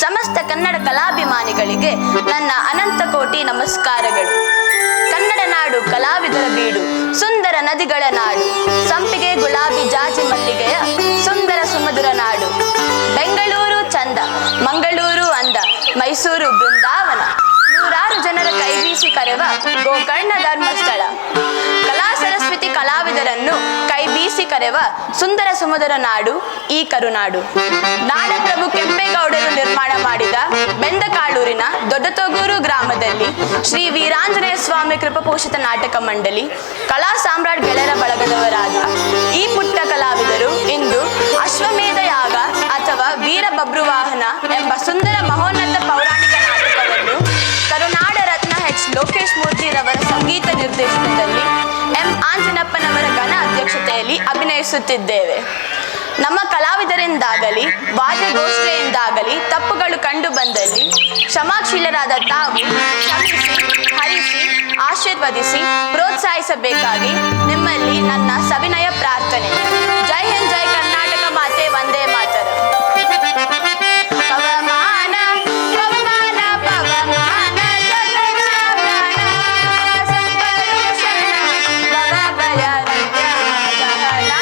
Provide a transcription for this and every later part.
ಸಮಸ್ತ ಕನ್ನಡ ಕಲಾಭಿಮಾನಿಗಳಿಗೆ ನನ್ನ ಅನಂತ ಕೋಟಿ ನಮಸ್ಕಾರಗಳು. ಕನ್ನಡ ನಾಡು ಕಲಾವಿದರ ಬೀಡು, ಸುಂದರ ನದಿಗಳ ನಾಡು, ಸಂಪಿಗೆ ಗುಲಾಬಿ ಜಾಜಿ ಮಲ್ಲಿಗೆಯ ಸುಂದರ ಸುಮಧುರ ನಾಡು. ಬೆಂಗಳೂರು ಚಂದ, ಮಂಗಳೂರು ಅಂದ, ಮೈಸೂರು ಬೃಂದಾವನ, ನೂರಾರು ಜನರ ಕೈಬೀಸಿ ಕರೆವ ಗೋಕರ್ಣ ಧರ್ಮಸ್ಥಳ. ಕಲಾ ಸರಸ್ವತಿ ಕಲಾವಿದರನ್ನು ಕೈಬೀಸಿ ಕರೆವ ಸುಂದರ ಸುಮಧುರ ನಾಡು ಈ ಕರುನಾಡು. ನಾಡಪ್ರಭು ಕೆಂಪೇಗೌಡರು ನಿರ್ಮಾಣ ಮಾಡಿದ ಬೆಂದಕಾಳೂರಿನ ದೊಡ್ಡತೊಗೂರು ಗ್ರಾಮದಲ್ಲಿ ಶ್ರೀ ವೀರಾಂಜನೇಯ ಸ್ವಾಮಿ ಕೃಪಪೋಷಿತ ನಾಟಕ ಮಂಡಳಿ ಕಲಾ ಸಾಮ್ರಾಟ್ ಗೆಳೆಯರ ಬಳಗದವರಾದ ಈ ಪುಟ್ಟ ಕಲಾವಿದರು ಇಂದು ಅಶ್ವಮೇಧ ಯಾಗ ಅಥವಾ ವೀರ ಬಬ್ರುವಾಹನ ಎಂಬ ಸುಂದರ ಮಹೋನ್ನತ ಪೌರಾಣಿಕ ನಾಟಕವನ್ನು ಕರುನಾಡ ರತ್ನ ಎಚ್ ಲೋಕೇಶ್ ಮೂರ್ತಿರವರ ಸಂಗೀತ ನಿರ್ದೇಶನದಲ್ಲಿ ಎಂ ಆಂಜನಪ್ಪನವರ ಘನ ಅಧ್ಯಕ್ಷತೆಯಲ್ಲಿ ಅಭಿನಯಿಸುತ್ತಿದ್ದೇವೆ. ನಮ್ಮ ಕಲಾವಿದರಿಂದಾಗಲಿ ವಾದ್ಯಗೋಷ್ಠಿಯಿಂದಾಗಲಿ ತಪ್ಪುಗಳು ಕಂಡು ಬಂದಲ್ಲಿ ಕ್ಷಮಾಶೀಲರಾದ ತಾವು ಕ್ಷಮಿಸಿ, ಹರಿಸಿ, ಆಶೀರ್ವದಿಸಿ, ಪ್ರೋತ್ಸಾಹಿಸಬೇಕಾಗಿ ನಿಮ್ಮಲ್ಲಿ ನನ್ನ ಸವಿನಯ ಪ್ರಾರ್ಥನೆ. ಜೈ ಹಿಂದ್, ಜೈ ಕರ್ನಾಟಕ. ವಂದೇ ಮಾತರಂ. ಪವಮಾನ ಪವಮಾನ ಪವಮಾನ ಜಗಣ ಪ್ರಾಣ ಸಂಕರುಷಣ ಭವಭಯ ದಹನ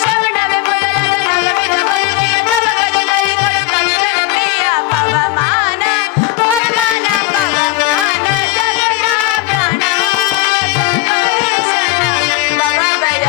ಶ್ರವಣವೇ ಮೊದಲಾದ ನವವಿಧ ಬದುಕಿನ ತವಗದಲ್ಲಿ ಕೊಡು ಕನ್ನಡ ಪ್ರಿಯ. ಪವಮಾನ ಪವಮಾನ ಪವಮಾನ ಜಗಣ ಪ್ರಾಣ ಸಂಕರುಷಣ ಭವಭಯ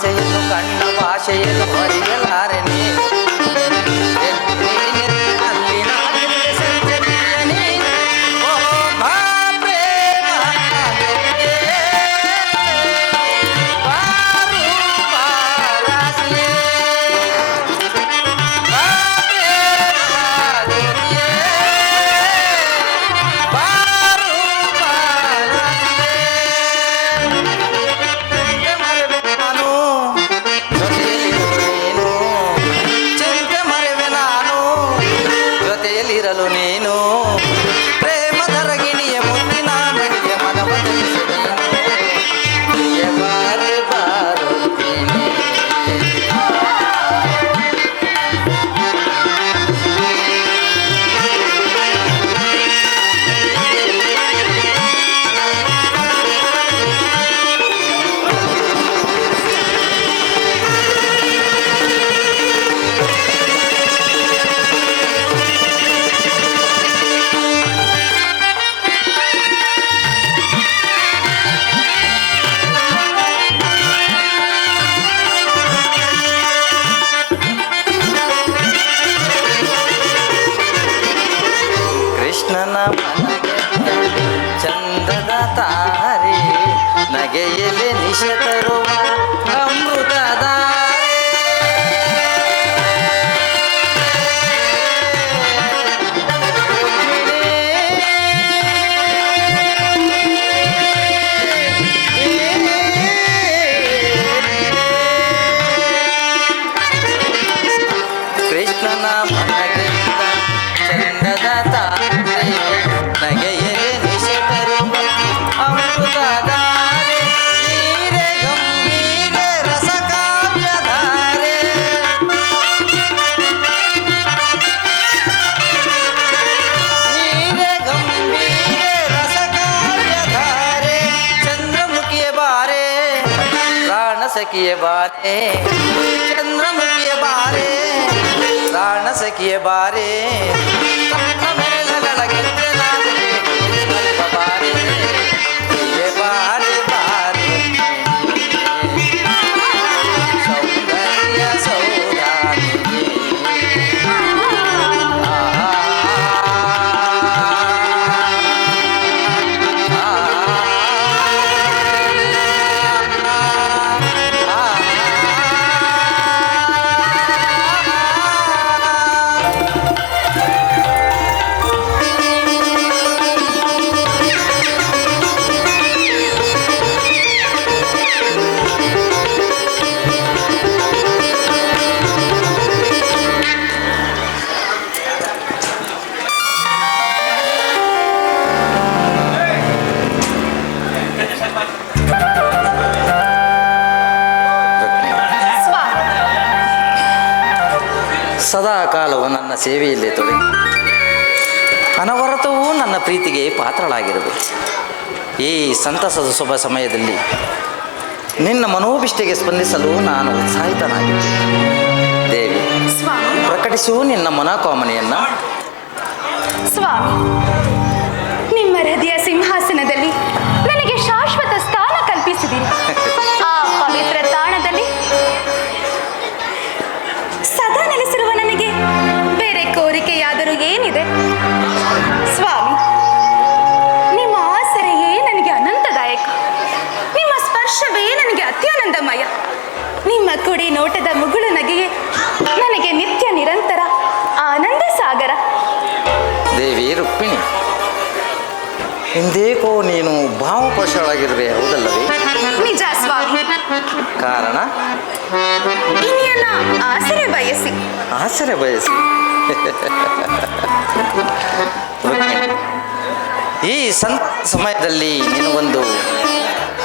ಆಸೆಯನ್ನು ಕಣ್ಣ ಭಾಷೆಯನ್ನು ಅರಿಯಲಾರೆ ನೀನು ಅಲ್ಲಿನ ಸಂಜನಿಯ ನೀನು ಓ ಬಾ ಪ್ರೇಮ ಬಾರು ಬಾರಾಸಲೆ ಬಾ ಪ್ರೇಮ ಬಾರು ಬಾರಾಸಲೆ ಚಿಂತೆ ಮರೆವೆ ನಾನು ಜೊತೆಯಲ್ಲಿರಲು ನೀನು ಪ್ರೇಮದ ರಗಿಣಿಯ ಮುಂದಿನ ಮಡಿಯ ಮನ ಬದಲಿಸು ನೀನು ಬಾರೆ ಬಾರುತ್ತೇನೆ ಕೃಷ್ಣನ ಮನಗೆ ಚಂದದ ತಾರೆ ನಗೆಯಲೆ ನಿಶ ತರುವ ಅಮೃತಧಾರೆ ಕೃಷ್ಣನ ಮನಗೆ ಚಂದದ ತಾರೆ ನಗೆಯಲೆ ನಿಶ ತರುವ ಅಮೃತಧಾರೆ ನೀರೆ ಗಂಭೀರ ರಸಕಾವ್ಯಧಾರೆ ನೀರೆ ಗಂಭೀರ ರಸಕಾವ್ಯಧಾರೆ ಚಂದ್ರಮುಖಿಯ ಬಾರೆ ಪ್ರಾಣ ಸಖಿಯ ಬಾರೆ ಚಂದ್ರಮುಖಿಯ ಬಾರೆ ಪ್ರಾಣ ಸಖಿಯ ಬಾರೆ ಕಣ್ಣ ಮೆರಳಗೆದ್ದೆ ನಾಲಿಗೆ ಸ್ವಲ್ಪ ಬಾರೆ ಹೀಗೆ ಬಾರೆ ಬಾರೆ ಸೌಂದರ್ಯ ಸೌಧಾಮಿನಿ ಸದಾ ಕಾಲವು ನನ್ನ ಸೇವೆಯಲ್ಲೇ ತೊಡಗಿ ಅನವರತವೂ ನನ್ನ ಪ್ರೀತಿಗೆ ಪಾತ್ರಳಾಗಿರಬೇಕು. ಈ ಸಂತಸದ ಶುಭ ಸಮಯದಲ್ಲಿ ನಿನ್ನ ಮನೋಭಿಷ್ಟಿಗೆ ಸ್ಪಂದಿಸಲು ನಾನು ಉತ್ಸಾಹಿತನಾಗಿದ್ದೇನೆ. ದೇವಿ, ಸ್ವಾಮಿ ಪ್ರಕಟಿಸು ನಿನ್ನ ಮನೋಕಾಮನೆಯನ್ನು. ಸ್ವಾಮಿ, ನಿಮ್ಮ ಹೃದಯ ಸಿಂಹಾಸನದಲ್ಲಿ ನನಗೆ ಶಾಶ್ವತ ಸ್ಥಾನ ಕಲ್ಪಿಸಿದಿರಿ. ಆ ಪವಿತ್ರ ತಾಣದಲ್ಲಿ ಸದಾ ನೆಲೆಸಿರುವ ನನಗೆ ಬೇರೆ ಕೋರಿಕೆಯಾದರೂ ಏನಿದೆ? ಸ್ವಾಮಿ, ನಿಮ್ಮ ಆಸರೆಯೇ ನನಗೆ ಅನಂತದಾಯಕ. ನಿಮ್ಮ ಸ್ಪರ್ಶವೇ ನನಗೆ ಅತ್ಯಾನಂದಮಯ. ನಿಮ್ಮ ಕುಡಿ ನೋಟದ ಮುಗುಳು ನಗೆಯೇ ನನಗೆ ನಿತ್ಯ ನಿರಂತರ ಆನಂದ ಸಾಗರ. ದೇವಿ ರುಕ್ಮಿಣಿ, ಹಿಂದೇಕೋ ನೀನು ಭಾವಪಶಳಾಗಿರುವೆ, ಹೌದಲ್ಲವೇ? ನಿಜ ಸ್ವಾಮಿ. ಕಾರಣ? ಇನ್ನೇನ ಆಸರೆ ಬಯಸಿ. ಆಸರೆ ಬಯಸಿ. ರುಕ್ಮಿಣಿ, ಈ ಸಮಯದಲ್ಲಿ ನಿನಗೊಂದು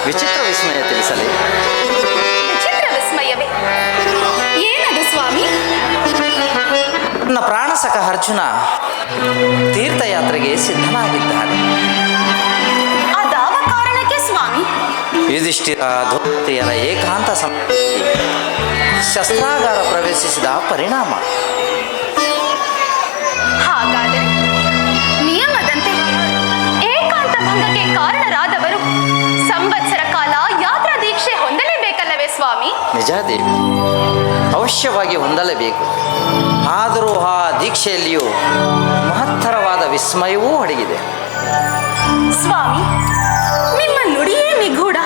ವಿಚಿತ್ರ ವಿಸ್ಮಯ ತಿಳಿಸಲಿ. ವಿಚಿತ್ರ ವಿಸ್ಮಯವೇ? ಏನದು ಸ್ವಾಮಿ? ನನ್ನ ಪ್ರಾಣಸಖ ಅರ್ಜುನ ತೀರ್ಥಯಾತ್ರೆಗೆ ಸಿದ್ಧನಾಗಿದ್ದಾನೆ. ಅದಾವ ಕಾರಣಕ್ಕೆ ಸ್ವಾಮಿ? ಯುಧಿಷ್ಠಿರ ದ್ರೌಪದಿಯರ ಏಕಾಂತ ಸಮಯದಲ್ಲಿ ಶಸ್ತ್ರಾಗಾರ ಪ್ರವೇಶಿಸಿದ ಪರಿಣಾಮ. ಹಾಗಾದರೆ ನಿಯಮದಂತೆ ಏಕಾಂತ ಭಂಗಕ್ಕೆ ಕಾರಣರಾದವರು ಸಂವತ್ಸರ ಕಾಲ ಯಾತ್ರಾ ದೀಕ್ಷೆ ಹೊಂದಲೇಬೇಕಲ್ಲವೇ ಸ್ವಾಮಿ? ಸ್ವಾಮಿ? ನಿಜ ದೇವಿ, ಅವಶ್ಯವಾಗಿ ಹೊಂದಲೇಬೇಕು. ಆದರೂ ಆ ದೀಕ್ಷೆಯಲ್ಲಿಯೂ ಮಹತ್ತರವಾದ ವಿಸ್ಮಯವೂ ಅಡಗಿದೆ. ಸ್ವಾಮಿ, ನಿಮ್ಮ ನುಡಿಯೇ ನಿಗೂಢ,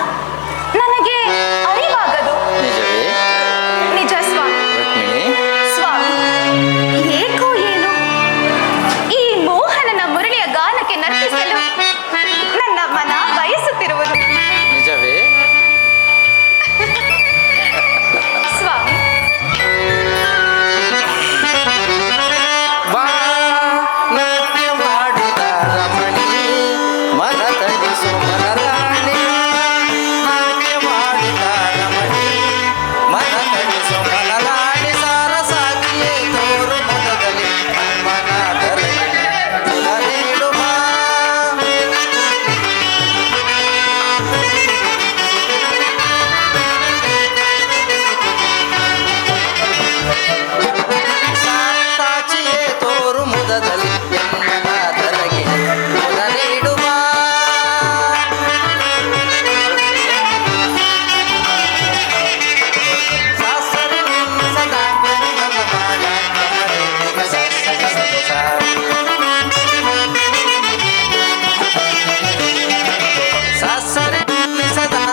ನನಗೆ ಅರಿವಾಗದು. ನಿಜವೇ? ನಿಜ ಸ್ವಾಮಿ. ರುಕ್ಮಿಣಿ, ಸ್ವಾಮಿ, ಏಕೋ ಏನು ಈ ಮೋಹನನ ಮುರಳಿಯ ಗಾನಕ್ಕೆ ನರ್ತಿಸಲು ನನ್ನ ಮನ ಬಯಸುತ್ತಿರುವುದು. ನಿಜವೇ? ಸ್ವಾಮಿ, ಬಾ ನಾಟ್ಯ ಮಾಡಿದ ರಮಣಿ, ಮನ ತಣಿಸು ಮನರಾಣಿ. ನಾಟ್ಯ ಮಾಡಿದ ರಮಣಿ, ಮನ ತಣಿಸು ಮನರಾಣಿ. ಸಾರಸಾಗಿಯೇ ತೋರು ಮನದಲ್ಲಿ ಮನದಲ್ಲಿ ನೀಡು ಬಾ. ಸಾಕ್ಷಿಯೇ ತೋರು ಮುದದಲ್ಲಿ ಎನ್ನದರಗೆ ಮುದ ನೀಡುವ. ಸಾಸರಿ ಸದಾ ಸಾಸರಿ ಸದಾ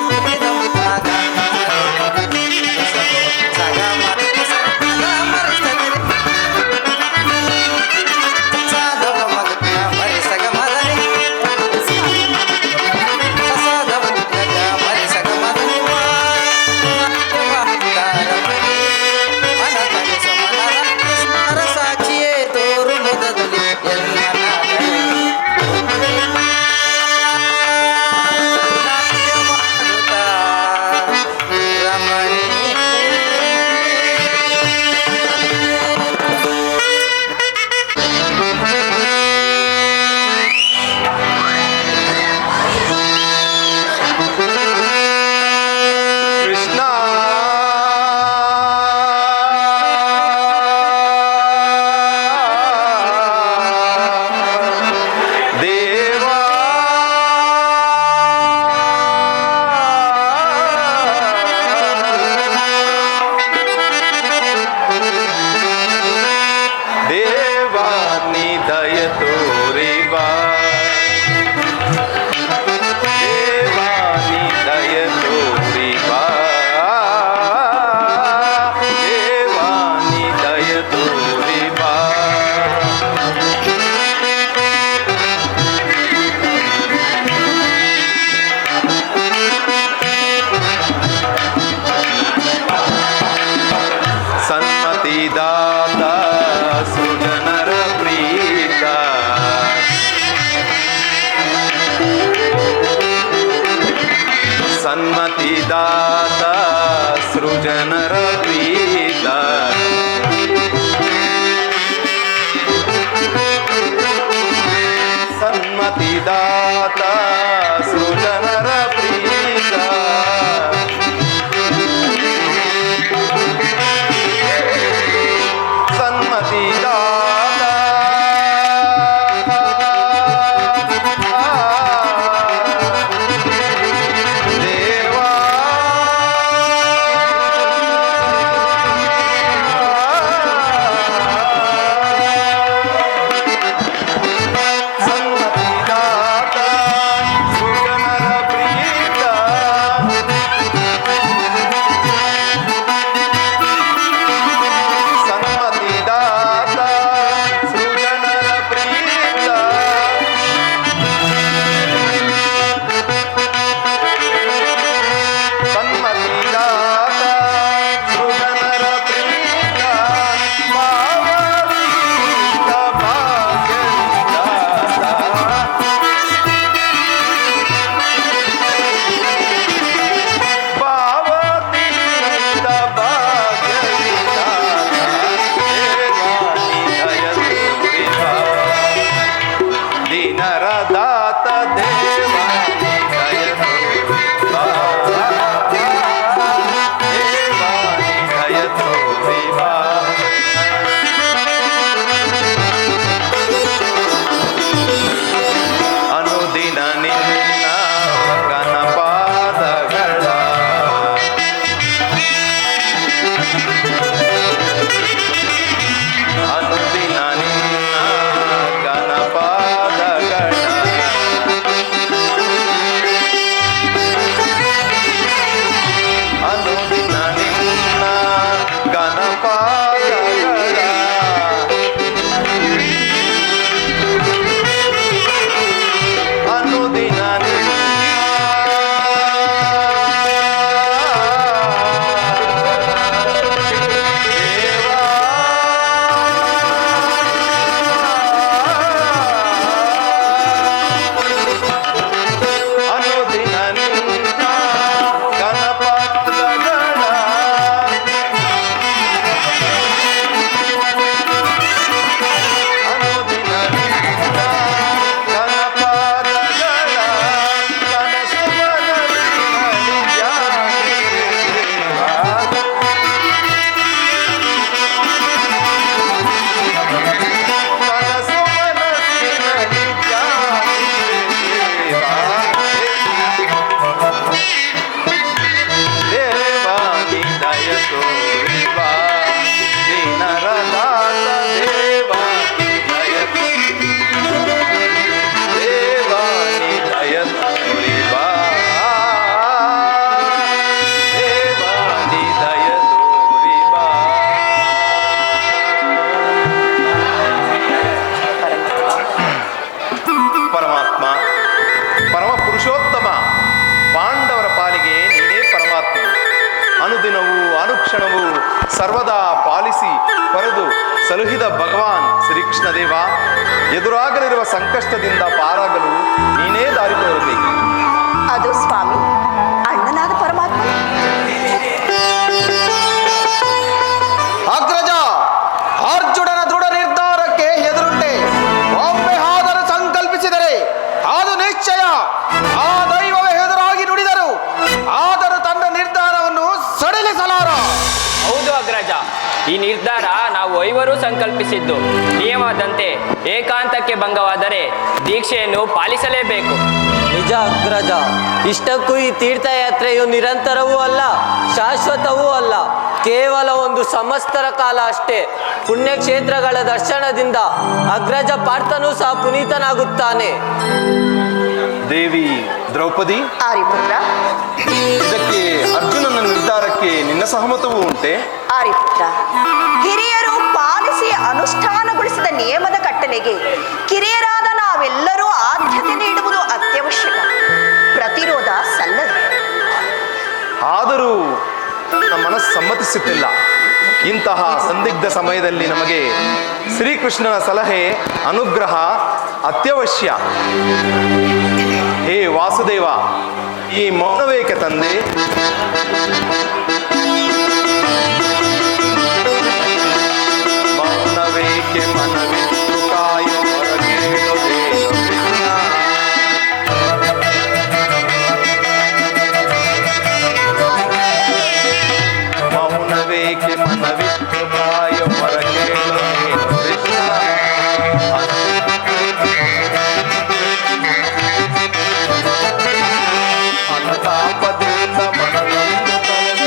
ಸಾಕ್ಷಿಯೇ ತೋರು ಮುದದಲ್ಲಿ ಎಲ್ಲ ರಮಣಿ. ಕೃಷ್ಣ ದೇವಾ ದೇವಾ ನೀ ದಯ ತೋರಿ ಬಾ. ದೇವಾ ನೀ ದಯ ತೋರಿ ಬಾ. ದೇವಾ ನೀ ದಯ ತೋರಿ ಬಾ. ಸನ್ಮತಿದಾತ ಸೃಜನರ ಪ್ರೀತ, ಸನ್ಮತಿದಾತ ಸೃಜನರ ಪ್ರೀತ. ಸನ್ಮತಿದಾತ ಸೃಜನರ ಪ್ರೀತ. ಸನ್ಮತಿದಾತ ದೇವಾ ತೋರಿವ ದೀನರ ದಾಸ ದೇವ ದಯ ದೇವ ನೀ ದಯ ತೋರಿವ ದೇವ ನೀ ದಯ ತೋರಿವ. ಪರಮಾತ್ಮ ಪರಮ ಪುರುಷೋತ್ತಮ ಪಾಂಡವರ ಪಾಲಿಗೆ ನೀನೇ ಪರಮಾತ್ಮ. ಅನುದಿನವೂ ಅನುಕ್ಷಣವೂ ಸರ್ವದಾ ಪಾಲಿಸಿ ಪರೆದು ಸಲುಹಿದ ಭಗವಾನ್ ಶ್ರೀಕೃಷ್ಣ ದೇವ, ಎದುರಾಗಲಿರುವ ಸಂಕಷ್ಟದಿಂದ ಪಾರಾಗಲು ನೀನೇ ದಾರಿ ತೋರಬೇಕು. ಅದು ಸ್ವಾಮಿ ಅಣ್ಣನಾದ ಪರಮಾತ್ಮ. ಅಗ್ರಜ, ಅರ್ಜುನನ ದೃಢ ನಿರ್ಧಾರಕ್ಕೆ ಎದುರುಂಟೆ. ಒಮ್ಮೆ ಆದರೂ ಸಂಕಲ್ಪಿಸಿದರೆ ಅದು ನಿಶ್ಚಯ. ಆ ದೈವವೇ ಎದುರಾಗಿ ನುಡಿದರು, ಆದರೂ ತನ್ನ ನಿರ್ಧಾರವನ್ನು ಸಡಿಲಿಸಲಾರ. ಹೌದು ಅಗ್ರಜ, ಈ ನಿರ್ಧಾರ ನಾವು ಐವರು ಸಂಕಲ್ಪಿಸಿದ್ದು. ನಿಯಮದಂತೆ ಏಕಾಂತಕ್ಕೆ ಭಂಗವಾದರೆ ದೀಕ್ಷೆಯನ್ನು ಪಾಲಿಸಲೇಬೇಕು. ನಿಜ ಅಗ್ರಜ, ಇಷ್ಟಕ್ಕೂ ಈ ತೀರ್ಥಯಾತ್ರೆಯು ನಿರಂತರವೂ ಅಲ್ಲ, ಶಾಶ್ವತವೂ ಅಲ್ಲ, ಕೇವಲ ಒಂದು ಸಂವತ್ಸರ ಕಾಲ ಅಷ್ಟೇ. ಪುಣ್ಯಕ್ಷೇತ್ರಗಳ ದರ್ಶನದಿಂದ ಅಗ್ರಜ ಪಾರ್ಥನೂ ಸಹ ಪುನೀತನಾಗುತ್ತಾನೆ. ದೇವಿ ದ್ರೌಪದಿ, ಆರ್ಯಪುತ್ರ, ಇದಕ್ಕೆ ಅರ್ಜುನನ ನಿರ್ಧಾರಕ್ಕೆ ನಿನ್ನ ಸಹಮತವೂ ಉಂಟೆ? ಆರ್ಯಪುತ್ರ, ಹಿರಿಯರು ಪಾಲಿಸಿ ಅನುಷ್ಠಾನಗೊಳಿಸಿದ ನಿಯಮದ ಕಟ್ಟಲೆಗೆ ಕಿರಿಯರಾದ ನಾವೆಲ್ಲರೂ ಆದ್ಯತೆ ನೀಡುವುದು ಅತ್ಯವಶ್ಯಕ. ಪ್ರತಿರೋಧ ಸಲ್ಲದು. ಆದರೂ ನನ್ನ ಮನಸ್ಸು ಸಮ್ಮತಿಸುತ್ತಿಲ್ಲ. ಇಂತಹ ಸಂದಿಗ್ಧ ಸಮಯದಲ್ಲಿ ನಮಗೆ ಶ್ರೀಕೃಷ್ಣನ ಸಲಹೆ, ಅನುಗ್ರಹ ಅತ್ಯವಶ್ಯ. ಹೇ ವಾಸುದೇವ, ಈ ಮೌನವೇಕೆ ತಂದೆ? ಮೌನವೇಕೆ ಮನವಿತ್ತು ಕಾಯು ಹೊರಗೇಳುವುದೇನು ಕೃಷ್ಣ. ಮೌನವೇಕೆ ಮನವಿತ್ತು ಕಾಯು ಹೊರಗೇಳುವುದೇನು ಕೃಷ್ಣ. ಅನುತಾಪದಿಂದ ಮನನೊಂದು ಕಳೆದ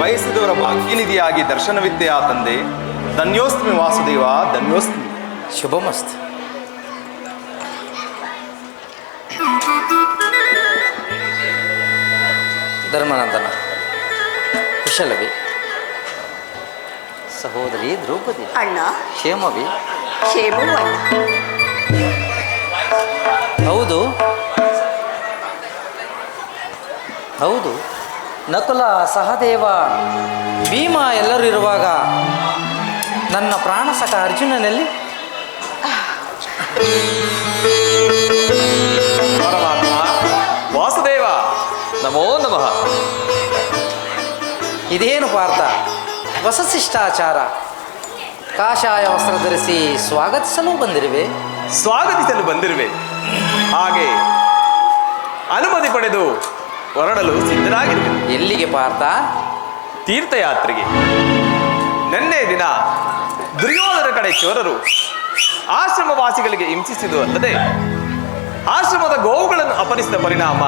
ಬಯಸಿದವರ ಭಾಗ್ಯನಿಧಿಯಾಗಿ ದರ್ಶನವಿತ್ತೆಯ ತಂದೆ. ಧನ್ಯೋಸ್ಮಿ ವಾಸುದೇವ, ಧನ್ಯೋಸ್ಮಿ. ಶುಭಮಸ್ತು. ಧರ್ಮನಂದನ ಕುಶಲವೇ? ಸಹೋದರಿ ದ್ರೌಪದಿ ಅಣ್ಣ, ಕ್ಷೇಮವೇ? ಕ್ಷೇಮವು ಅಣ್ಣ. ಹೌದು ಹೌದು, ನಕುಲ, ಸಹದೇವ, ಭೀಮ ಎಲ್ಲರೂ ಇರುವಾಗ ನನ್ನ ಪ್ರಾಣ ಸಖ ಅರ್ಜುನನಲ್ಲಿ? ಪರಮಾತ್ಮ ವಾಸುದೇವ, ನಮೋ ನಮಃ. ಇದೇನು ಪಾರ್ಥ, ಹೊಸ ಶಿಷ್ಟಾಚಾರ. ಕಾಷಾಯ ವಸ್ತ್ರ ಧರಿಸಿ ಸ್ವಾಗತಿಸಲು ಬಂದಿರುವೆ. ಸ್ವಾಗತಿಸಲು ಬಂದಿರುವೆ. ಹಾಗೆ ಅನುಮತಿ ಪಡೆದು ಹೊರಡಲು ಸಿದ್ಧರಾಗಿರುವೆ. ಎಲ್ಲಿಗೆ ಪಾರ್ಥ? ತೀರ್ಥಯಾತ್ರೆಗೆ. ನಿನ್ನೆ ದಿನ ದುರ್ಯೋಧನ ಕಡೆ ಚೋರರು ಆಶ್ರಮವಾಸಿಗಳಿಗೆ ಹಿಂಸಿಸಿದ್ದು ಅಲ್ಲದೆ ಆಶ್ರಮದ ಗೋವುಗಳನ್ನು ಅಪಹರಿಸಿದ ಪರಿಣಾಮ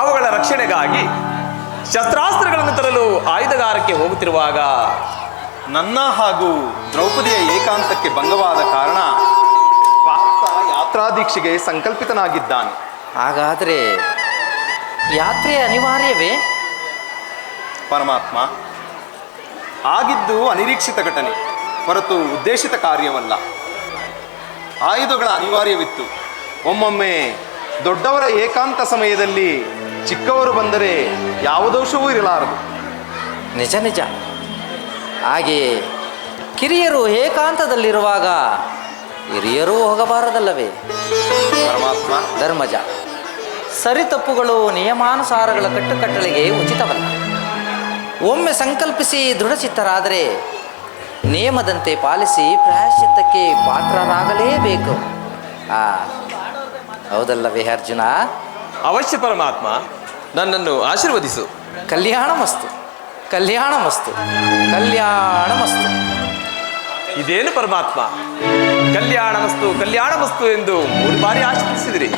ಅವುಗಳ ರಕ್ಷಣೆಗಾಗಿ ಶಸ್ತ್ರಾಸ್ತ್ರಗಳನ್ನು ತರಲು ಆಯುಧಗಾರಕ್ಕೆ ಹೋಗುತ್ತಿರುವಾಗ ನನ್ನ ಹಾಗೂ ದ್ರೌಪದಿಯ ಏಕಾಂತಕ್ಕೆ ಭಂಗವಾದ ಕಾರಣ ಪಾರ್ಥ ಯಾತ್ರಾದೀಕ್ಷೆಗೆ ಸಂಕಲ್ಪಿತನಾಗಿದ್ದಾನೆ. ಹಾಗಾದರೆ ಯಾತ್ರೆ ಅನಿವಾರ್ಯವೇ? ಪರಮಾತ್ಮ, ಆಗಿದ್ದು ಅನಿರೀಕ್ಷಿತ ಘಟನೆ ಹೊರತು ಉದ್ದೇಶಿತ ಕಾರ್ಯವಲ್ಲ. ಆಯುಧಗಳ ಅನಿವಾರ್ಯವಿತ್ತು. ಒಮ್ಮೊಮ್ಮೆ ದೊಡ್ಡವರ ಏಕಾಂತ ಸಮಯದಲ್ಲಿ ಚಿಕ್ಕವರು ಬಂದರೆ ಯಾವ ದೋಷವೂ ಇರಲಾರದು. ನಿಜ ನಿಜ. ಹಾಗೆಯೇ ಕಿರಿಯರು ಏಕಾಂತದಲ್ಲಿರುವಾಗ ಹಿರಿಯರೂ ಹೋಗಬಾರದಲ್ಲವೇ? ಪರಮಾತ್ಮ, ಧರ್ಮಜ, ಸರಿ ತಪ್ಪುಗಳು ನಿಯಮಾನುಸಾರಗಳ ಕಟ್ಟುಕಟ್ಟಳೆಗೆ ಉಚಿತವಲ್ಲ. ಒಮ್ಮೆ ಸಂಕಲ್ಪಿಸಿ ದೃಢಚಿತ್ತರಾದರೆ ನಿಯಮದಂತೆ ಪಾಲಿಸಿ ಪ್ರಾಯಶ್ಚಿತ್ತಕ್ಕೆ ಪಾತ್ರರಾಗಲೇಬೇಕು. ಹೌದಲ್ಲವೇ ಅರ್ಜುನ? ಅವಶ್ಯ ಪರಮಾತ್ಮ, ನನ್ನನ್ನು ಆಶೀರ್ವದಿಸು. ಕಲ್ಯಾಣ ಮಸ್ತು, ಕಲ್ಯಾಣ ಮಸ್ತು, ಕಲ್ಯಾಣ ಮಸ್ತು. ಇದೇನು ಪರಮಾತ್ಮ, ಕಲ್ಯಾಣ ಮಸ್ತು ಎಂದು 3 ಬಾರಿ ಆಶೀರ್ವದಿಸಿದಿರಿ.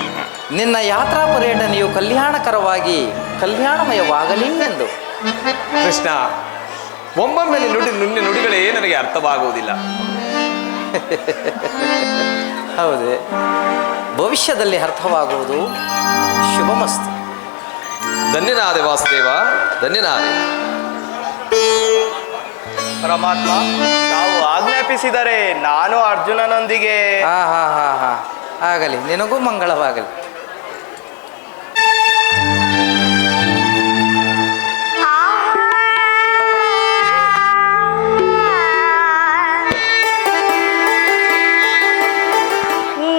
ನಿನ್ನ ಯಾತ್ರಾ ಪರ್ಯಟನೆಯು ಕಲ್ಯಾಣಕರವಾಗಿ ಕಲ್ಯಾಣಮಯವಾಗಲಿ ಎಂದು. ಕೃಷ್ಣ, ಒಮ್ಮೊಮ್ಮೆ ನಿನ್ನ ನುಡಿಗಳೇ ನನಗೆ ಅರ್ಥವಾಗುವುದಿಲ್ಲ. ಹೌದೇ? ಭವಿಷ್ಯದಲ್ಲಿ ಅರ್ಥವಾಗುವುದು. ಶುಭಮಸ್ತು. ಧನ್ಯನಾದೆ ವಾಸುದೇವ, ಧನ್ಯನಾದೆ. ಪರಮಾತ್ಮ, ತಾವು ಆಜ್ಞಾಪಿಸಿದರೆ ನಾನು ಅರ್ಜುನನೊಂದಿಗೆ. ಹಾ ಆಗಲಿ, ನಿನಗೂ ಮಂಗಳವಾಗಲಿ.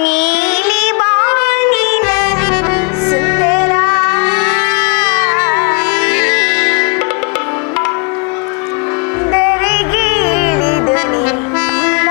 ನೀಲಿ ಬಾನಿನ ಸುಂದರ ದರೆಗಿಳಿದು ನಿಂದಾರ.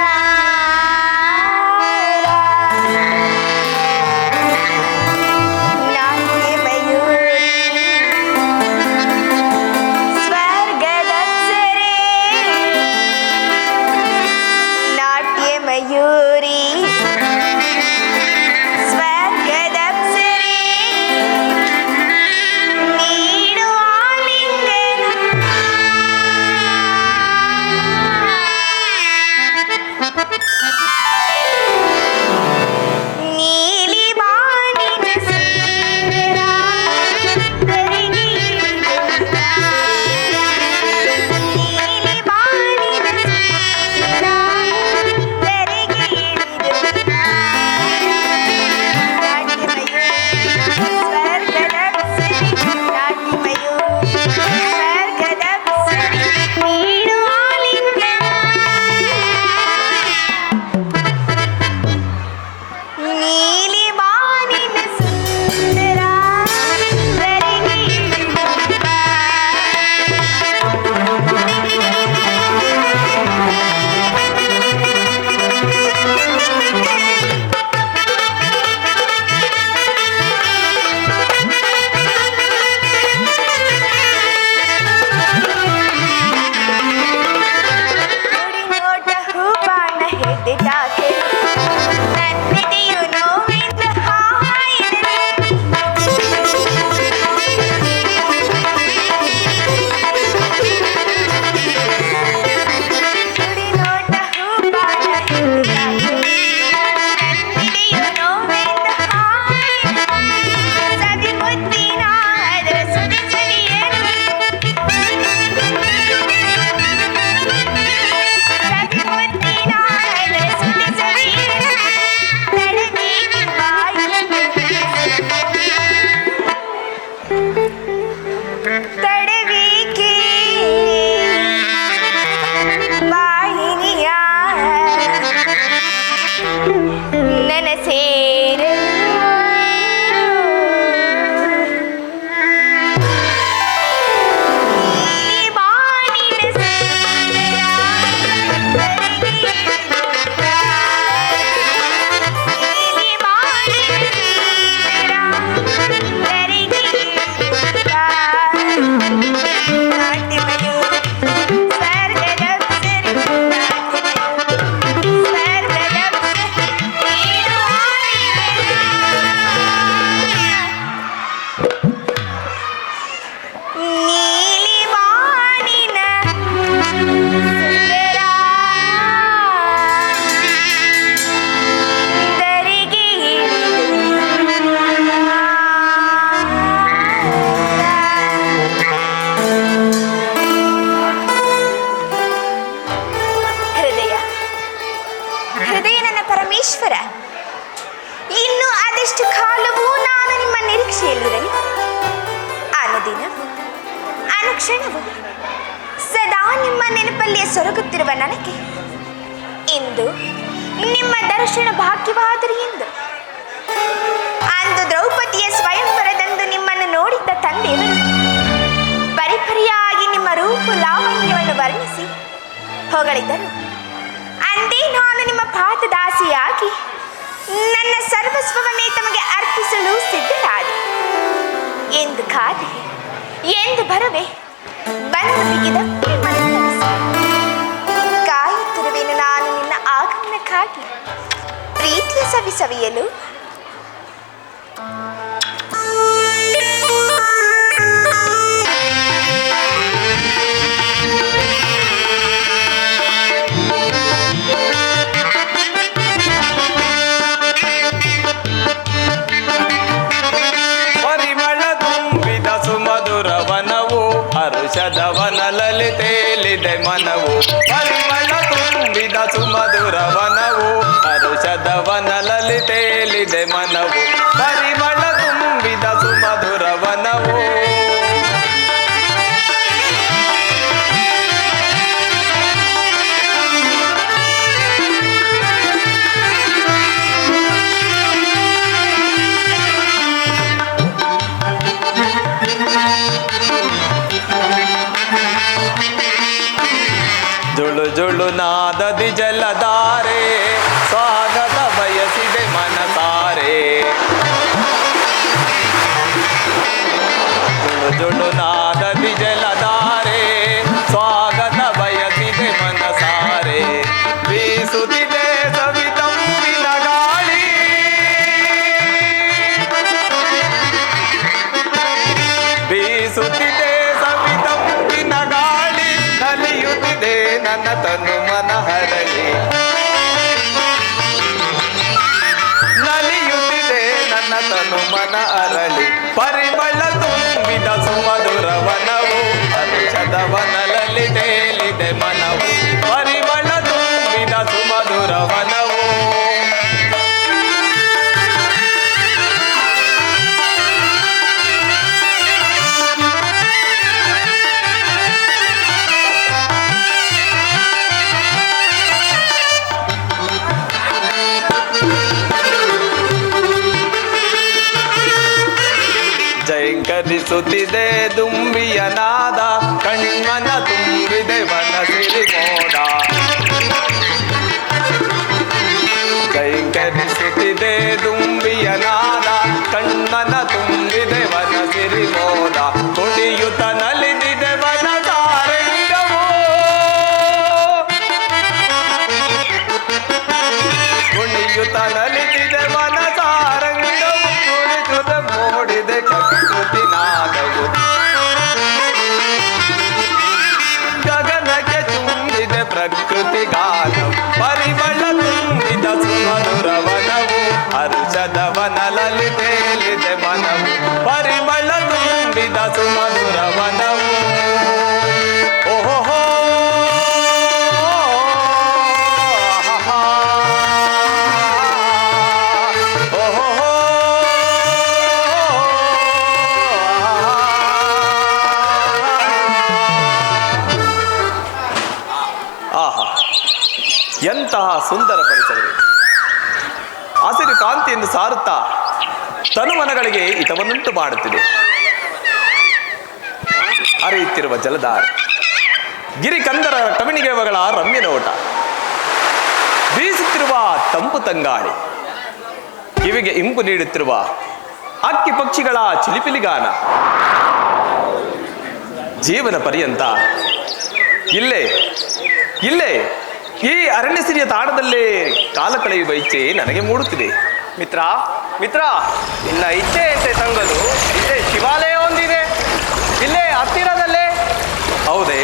ಸದಾ ನಿಮ್ಮ ನೆನಪಲ್ಲಿ ಸೊರಗುತ್ತಿರುವ ನನಗೆ ಇಂದು ನಿಮ್ಮ ದರ್ಶನ ಭಾಗ್ಯವಾದರೆ ಎಂದು ಅಂದು ದ್ರೌಪದಿಯ ಸ್ವಯಂವರದಂದು ನಿಮ್ಮನ್ನು ನೋಡಿದ್ದ ತಂದೆಯವರು ಪರಿಪರಿಯಾಗಿ ನಿಮ್ಮ ರೂಪ ಲಾವಣ್ಯವನ್ನು ವರ್ಣಿಸಿ ಹೊಗಳಿದ್ದರು. ಅಂದೇ ನಾನು ನಿಮ್ಮ ಪಾದದಾಸಿಯಾಗಿ ನನ್ನ ಸರ್ವಸ್ವವನ್ನೇ ತಮಗೆ ಅರ್ಪಿಸಲು ಸಿದ್ಧರಾದೆ. ಎಂದು ಕಾದೆ, ಎಂದು ಬರುವೆ, ಬಂದು ಬಿಗಿದಪ್ಪೆ ಮನಸ್ಸು ಕಾಯುತ್ತಿರುವೆನು ನಾನು ನಿನ್ನ ಆಗಮನಕ್ಕಾಗಿ ಪ್ರೀತಿಯ ಸವಿಸವಿಯಲು. ಹರುಷದವನ ಲಲಿತೇಲಿದೆ ಮನವು, ಪರಿಮಳ ತುಂಬಿದ ಸುಮಧುರವನವು. ಹರುಷದವನ ಲಲಿತೇಲಿದೆ ಮನವು, ಪರಿಮಳ ತುಂಬಿದ ಸುಮಧುರವನವು. ಜುಳು ಜುಳು ನಾದದಿ ಜಲಧಾರೆ, ಸ್ವಾಗತ ಬಯಸಿದೆ ಮನಸಾರೆ. ಜುಳು ಜುಳು ನಾದದಿ ಜಲಧಾರೆ, ಸ್ವಾಗತ ಬಯಸಿದೆ ಮನಸಾರೆ. ಬೀಸುತ್ತಿದೆ ಸವಿತಂಪಿನ ಗಾಳಿ, ಬೀಸುತ್ತಿದೆ ಸವಿತಂಪಿನ ಗಾಳಿ. ನಲಿಯುತ್ತಿದೆ ನನ್ನ ತನು ಮನ ಹರಳಿ, ನಲಿಯುತ್ತಿದೆ ನನ್ನ ತನು ಮನ ಅರಳಿ. ಪರಿಮಳ ತುಂಬಿದ ಸುಮಧುರವನವು, ಹರುಷದವನ ಲಲಿತೇಲಿದೆ ಮನವು. ಪರಿಮಳ ತುಂಬಿದ ಸುಮಧುರವನವು. ಜೈಂಕರಿಸುತ್ತಿದೆ ದುಂಬಿಯ ನಾದ, ಕಣ್ಮನ ತುಂಬಿದೆ ವನಸಿರಿ ಮೋಡ. ಜೈಂಕರಿಸುತ್ತಿದೆ ದುಂಬಿಯ ನಾದ, ಕಣ್ಮನ ತುಂಬಿದೆ ವನಸಿರಿ ಮೋದ. ಕುಣಿಯುತ್ತ ನಲಿದಿದೆ ವನಸಾರಂಗವು, ಕುಣಿಯುತ್ತ ನಲಿದಿದೆ ವನಸಾರಂಗವು. ಕುಣಿಯುತ್ತ ಮೋಡಿದೆ ಪ್ರಕೃತಿ ನಾದವು, ಗಗನಕ್ಕೆ ತುಂಬಿದೆ ಪ್ರಕೃತಿ ಗಾನವು. ಪರಿಮಳ ತುಂಬಿದ ಸುಮಧುರವನವು, ಹರುಷದವನ ಲಲಿತೇಲಿದೆ ಮನವು. ಪರಿಮಳ ತುಂಬಿದ ಸುಮಧುರವನವು. ಓಹೋ ಆಹಾ, ಎಂತಹ ಸುಂದರ ಪರಿಸರವೇ! ಹಸಿರು ಕಾಂತಿಯನ್ನು ಸಾರುತ್ತಾ ತನುಮನಗಳಿಗೆ ಹಿತವನ್ನುಂಟು ಮಾಡುತ್ತಿದೆ. ಹರಿಯುತ್ತಿರುವ ಜಲಧಾರೆ, ಗಿರಿಕಂದರ ಕವಿಣಿಗೆಗಳ ರಮ್ಯ ನೋಟ, ಬೀಸುತ್ತಿರುವ ತಂಪು ತಂಗಾಳಿ, ಕಿವಿಗೆ ಇಂಪು ನೀಡುತ್ತಿರುವ ಹಕ್ಕಿ ಪಕ್ಷಿಗಳ ಚಿಲಿಪಿಲಿಗಾನ. ಜೀವನ ಪರ್ಯಂತ ಇಲ್ಲೇ ಇಲ್ಲೇ ಈ ಅರಣ್ಯಸಿರಿಯ ತಾಣದಲ್ಲೇ ಕಾಲ ಕಳೆಯುವ ಇಚ್ಛೆ ನನಗೆ ಮೂಡುತ್ತಿದೆ. ಮಿತ್ರ ಮಿತ್ರ, ನಿನ್ನ ಇಚ್ಛೆಯಂತೆ ತಂಗಲು ಇಲ್ಲೇ ಶಿವಾಲಯ ಒಂದಿದೆ, ಇಲ್ಲೇ ಹತ್ತಿರದಲ್ಲೇ. ಹೌದೇ?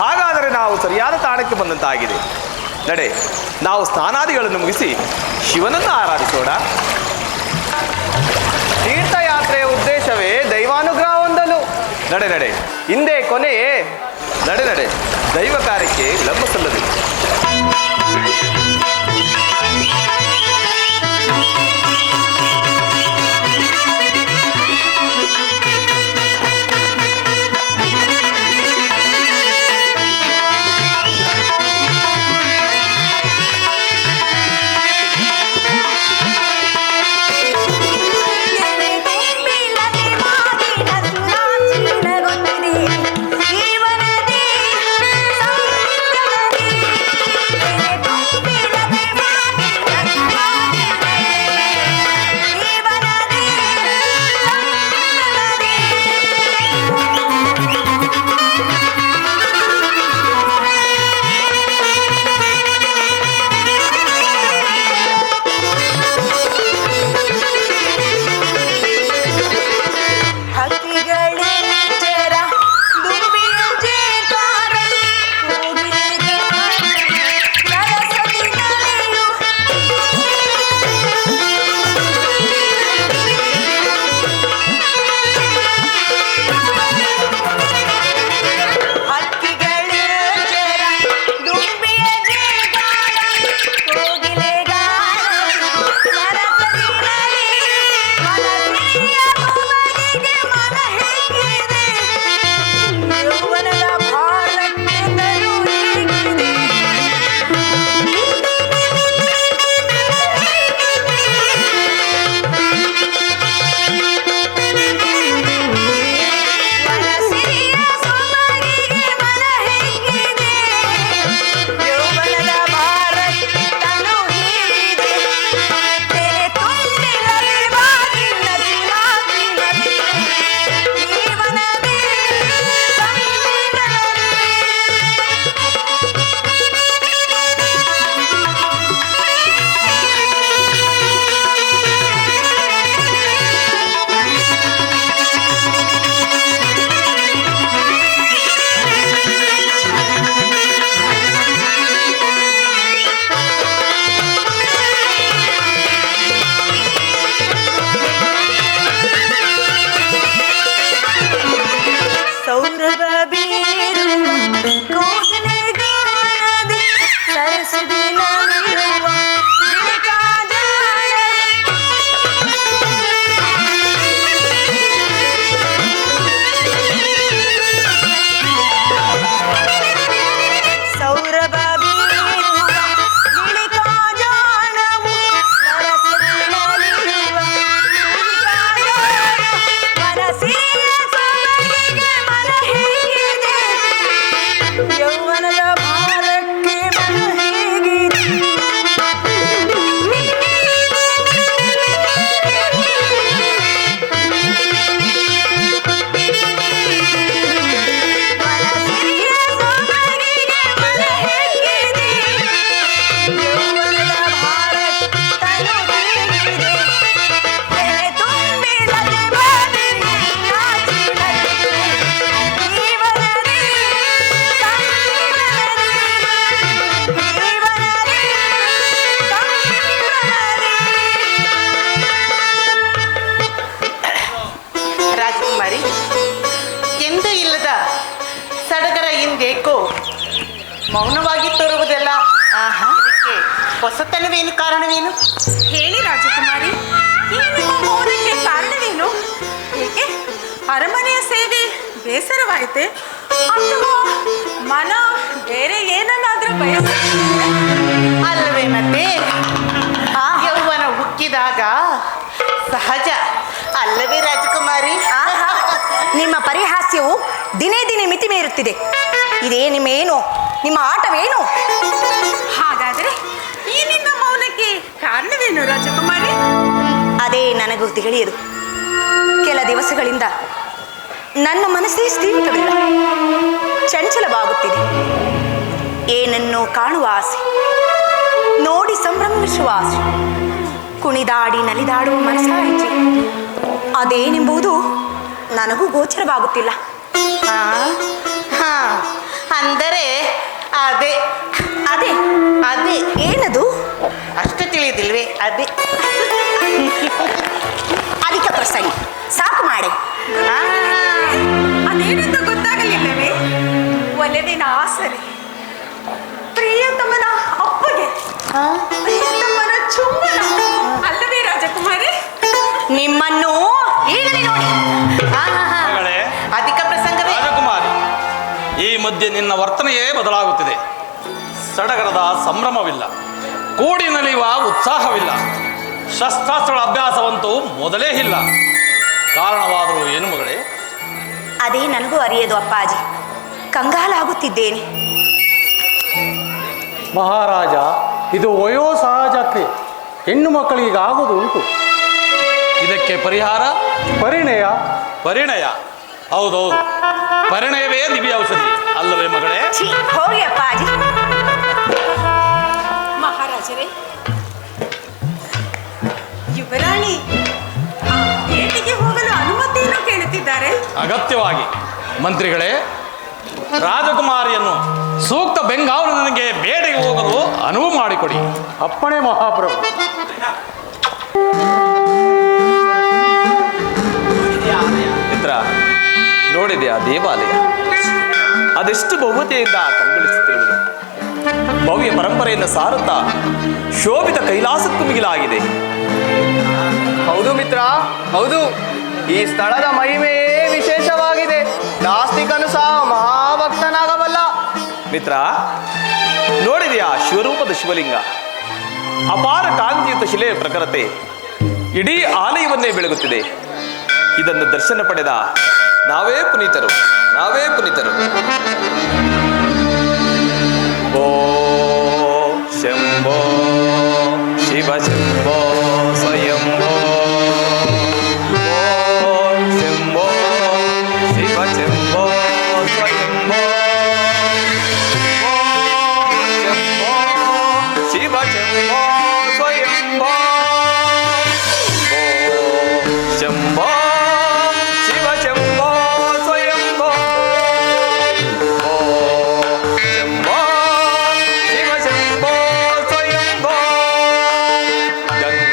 ಹಾಗಾದರೆ ನಾವು ಸರಿಯಾದ ತಾಣಕ್ಕೆ ಬಂದಂತಾಗಿದೆ. ನಡೆ, ನಾವು ಸ್ನಾನಾದಿಗಳನ್ನು ಮುಗಿಸಿ ಶಿವನನ್ನು ಆರಾಧಿಸೋಣ. ತೀರ್ಥಯಾತ್ರೆಯ ಉದ್ದೇಶವೇ ದೈವಾನುಗ್ರಹ ಹೊಂದಲು. ನಡೆ ನಡೆ, ಹಿಂದೆ ಕೊನೆಯೇ. ನಡೆ ನಡೆ, ದೈವ ಕಾರ್ಯಕ್ಕೆ ವಿಳಂಬ ಸಲ್ಲದು. ನಿಮ್ಗೇಕೋ ಮೌನವಾಗಿ ತೋರುವುದೆಲ್ಲ ಇದಕ್ಕೆ ಹೊಸತನವೇನು ಕಾರಣವೇನು? ಹೇಳಿ ರಾಜಕುಮಾರಿ, ಈ ನಿಮ್ಮ ಮೌನಕ್ಕೆ ಕಾರಣವೇನು? ಏಕೆ ಅರಮನೆಯ ಸೇವೆ ಬೇಸರವಾಯಿತೆ ಅಥವಾ ಮನ ಬೇರೆ ಏನನ್ನಾದ್ರೂ ಬಯಸುತ್ತಿದೆಯೇ? ಅಲ್ಲವೇ ಮತ್ತೆ ಯೌವನ ಹುಕ್ಕಿದಾಗ ಸಹಜ ಅಲ್ಲವೇ ರಾಜಕುಮಾರಿ? ನಿಮ್ಮ ಪರಿಹಾಸ್ಯವು ದಿನೇ ದಿನೇ ಮಿತಿ ಮೀರುತ್ತಿದೆ. ಇದೇ ನಿಮ್ಮ ಆಟವೇನು? ಹಾಗಾದರೆ ಈ ನಿನ್ನ ಮೌನಕ್ಕೆ ಕಾರಣವೇನು ರಾಜಕುಮಾರಿ? ಅದೇ ನನಗೂ ತಿಳಿಯದು. ಕೆಲ ದಿವಸಗಳಿಂದ ನನ್ನ ಮನಸ್ಸೇ ಸ್ಥಿಮಿತವಿಲ್ಲ, ಚಂಚಲವಾಗುತ್ತಿದೆ. ಏನನ್ನು ಕಾಣುವ ಆಸೆ, ನೋಡಿ ಸಂಭ್ರಮಿಸುವ ಆಸೆ, ಕುಣಿದಾಡಿ ನಲಿದಾಡುವ ಮನಸ್ಸಾ ಹೆಜ್ಜೆ, ಅದೇನೆಂಬುದು ನನಗೂ ಗೋಚರವಾಗುತ್ತಿಲ್ಲ. ಅಂದರೆ ಅದೇ ಅದೇ ಅದೇ ಏನದು? ಅಷ್ಟು ತಿಳಿದಿಲ್ವೇ? ಅದೇ ಅಧಿಕ ಪ್ರಸಂಗ, ಸಾಕು ಮಾಡಿ. ಅದೇನೆಂದು ಗೊತ್ತಾಗಲಿಲ್ಲವೇ? ಒಲವಿನ ಆಸರೆ, ಪ್ರಿಯತಮನ ಅಪ್ಪಗೆ, ಪ್ರಿಯತಮನ ಚುಂಬನ, ಅಲ್ಲವೇ ರಾಜಕುಮಾರಿ? ನಿಮ್ಮನ್ನು ಈಗಲೇ ನೋಡಿ. ಮಗಳೇ, ಅಧಿಕ ಪ್ರಸಂಗವೇ. ರಾಜಕುಮಾರಿ, ಈ ಮಧ್ಯೆ ನಿನ್ನ ವರ್ತನೆಯೇ ಬದಲಾಗುತ್ತಿದೆ. ಸಡಗರದ ಸಂಭ್ರಮವಿಲ್ಲ, ಕೂಡಿ ನಲಿಯುವ ಉತ್ಸಾಹವಿಲ್ಲ, ಶಸ್ತ್ರಾಸ್ತ್ರಗಳ ಅಭ್ಯಾಸವಂತೂ ಮೊದಲೇ ಇಲ್ಲ. ಕಾರಣವಾದರೂ ಏನು ಮಗಳೇ? ಅದೇ ನನಗೂ ಅರಿಯದು ಅಪ್ಪಾಜಿ, ಕಂಗಾಲಾಗುತ್ತಿದ್ದೇನೆ. ಮಹಾರಾಜ, ಇದು ವಯೋಸಹಜಕ್ಕೆ ಹೆಣ್ಣು ಮಕ್ಕಳಿಗೆ ಆಗುವುದು ಉಂಟು. ಇದಕ್ಕೆ ಪರಿಹಾರ ಪರಿಣಯ. ಪರಿಣಯ? ಹೌದೌದು, ಪರಿಣಯವೇ ದಿವ್ಯ ಔಷಧಿ ಅಲ್ಲವೇ ಮಗಳೇ? ಹೋಗಿ ಅಪ್ಪಾಜಿ. ಮಹಾರಾಜರೇ, ಯುವರಾಣಿ ಆ ಭೇಟಿಗೆ ಹೋಗಲು ಅನುಮತಿಯನ್ನು ಕೇಳುತ್ತಿದ್ದಾರೆ. ಅಗತ್ಯವಾಗಿ. ಮಂತ್ರಿಗಳೇ, ರಾಜಕುಮಾರಿಯನ್ನು ಸೂಕ್ತ ಬೆಂಗಾವಲಿಗೆ ಬೇಟೆಗೆ ಹೋಗಲು ಅನುವು ಮಾಡಿಕೊಡಿ. ಅಪ್ಪಣೆ ಮಹಾಪ್ರಭು. ಮಿತ್ರ, ನೋಡಿದೆಯಾ ದೇವಾಲಯ ಅದೆಷ್ಟು ಭವ್ಯತೆಯಿಂದ ಕಂಗೊಳಿಸುತ್ತಿರುವುದು. ಭವ್ಯ ಪರಂಪರೆಯನ್ನು ಸಾರುತ್ತಾ ಶೋಭಿತ ಕೈಲಾಸಕ್ಕೂ ಮಿಗಿಲಾಗಿದೆ. ಹೌದು ಮಿತ್ರ, ಹೌದು. ಈ ಸ್ಥಳದ ಮಹಿಮೆಯೇ ವಿಶೇಷವಾಗಿದೆ. ನಾಸ್ತಿಕನು ಸಹ ಮಹಾಭಕ್ತನಾಗಬಲ್ಲ. ಮಿತ್ರ, ನೋಡಿದೆಯಾ ಶಿವರೂಪದ ಶಿವಲಿಂಗ, ಅಪಾರ ಕಾಂತಿಯುತ ಶಿಲೆಯ ಪ್ರಖರತೆ ಇಡೀ ಆಲಯವನ್ನೇ ಬೆಳಗುತ್ತಿದೆ. ಇದನ್ನು ದರ್ಶನ ಪಡೆದ ನಾವೇ ಪುನೀತರು, ನಾವೇ ಪುನೀತರು. ಓ ಶಂಭೋ ಶಿವ ಶಂಭೋ ಸ್ವಯಂಭೋ, ಓ ಶಂಭೋ ಶಿವ ಶಂಭೋ ಸ್ವಯಂಭೋ, ಓ ಶಂಭೋ ಶಿವ ಶಂಭೋ ಸ್ವಯಂಭೋ, ಓ ಶಂಭೋ ಶಿವ ಶಂಭೋ ಸ್ವಯಂಭೋ, ಓ ಶಂಭೋ ಶಿವ ಶಂಭೋ ಸ್ವಯಂಭೋ. ಗಂಗಾ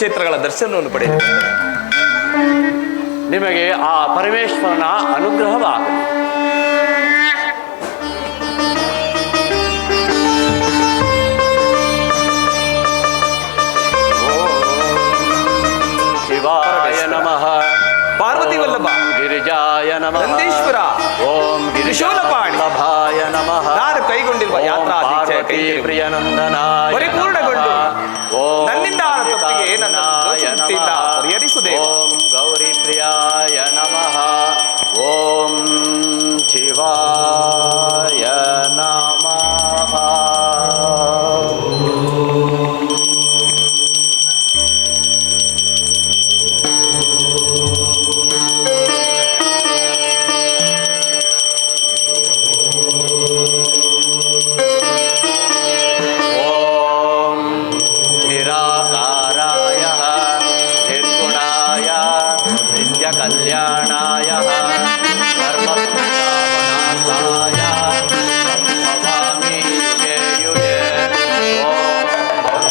ಪುಣ್ಯಕ್ಷೇತ್ರಗಳ ದರ್ಶನವನ್ನು ಪಡೆಯಬೇಕು. ನಿಮಗೆ ಆ ಪರಮೇಶ್ವರನ ಅನುಗ್ರಹವಾಗಲಿ. ಶಿವಾಯ ನಮಃ. ಪಾರ್ವತಿ ವಲ್ಲಭ, ಗಿರಿಜಾಯ ನಮಃ. ನಂದೀಶ್ವರ, ಓಂ ತ್ರಿಶೂಲಪಾಣಿ ಗಿರಿಶೂಲಭಾಯ ನಮಃ. ನಾನು ಕೈಗೊಂಡಿರುವ ಯಾತ್ರಾ ಪ್ರಿಯನಂದನಾಯ ಪರಿಪೂರ್ಣಗೊಂಡು ಓಂ ನನ್ನಿಂದ ಆದ ತಪ್ಪಿಗೆ ನನ್ನ ದೋಷದಿಂದ ಪರಿಹರಿಸುವುದೇ. ಓಂ ಗೌರಿ ಪ್ರಿಯಾಯ ನಮಃ. ಓಂ ಶಿವಾಯ ನಮಃ. कल्याणाय सर्वसंस्थापनार्थाय संभवामि युगे युगे. ओम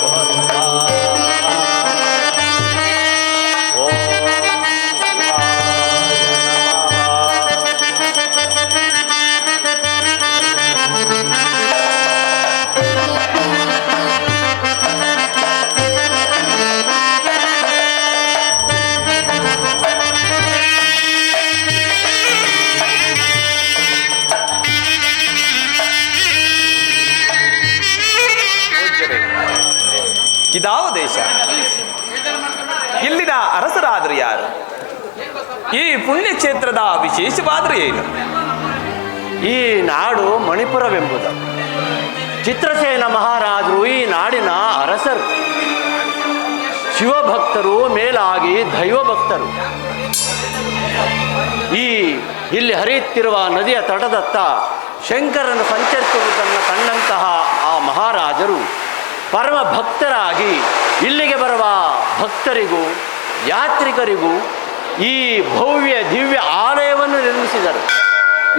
भगवत्पादाय ओम ಇದಾವ ದೇಶ? ಇಲ್ಲಿನ ಅರಸರಾದರೂ ಯಾರು? ಈ ಪುಣ್ಯಕ್ಷೇತ್ರದ ವಿಶೇಷವಾದರೂ ಏನು? ಈ ನಾಡು ಮಣಿಪುರವೆಂಬುದು. ಚಿತ್ರಸೇನ ಮಹಾರಾಜರು ಈ ನಾಡಿನ ಅರಸರು. ಶಿವಭಕ್ತರು ಮೇಲಾಗಿ ದೈವಭಕ್ತರು. ಇಲ್ಲಿ ಹರಿಯುತ್ತಿರುವ ನದಿಯ ತಟದತ್ತ ಶಂಕರನು ಸಂಚರಿಸುವುದನ್ನು ಕಂಡಂತಹ ಆ ಮಹಾರಾಜರು ಪರಮ ಭಕ್ತರಾಗಿ ಇಲ್ಲಿಗೆ ಬರುವ ಭಕ್ತರಿಗೂ ಯಾತ್ರಿಕರಿಗೂ ಈ ಭವ್ಯ ದಿವ್ಯ ಆಲಯವನ್ನು ನಿರ್ಮಿಸಿದರು.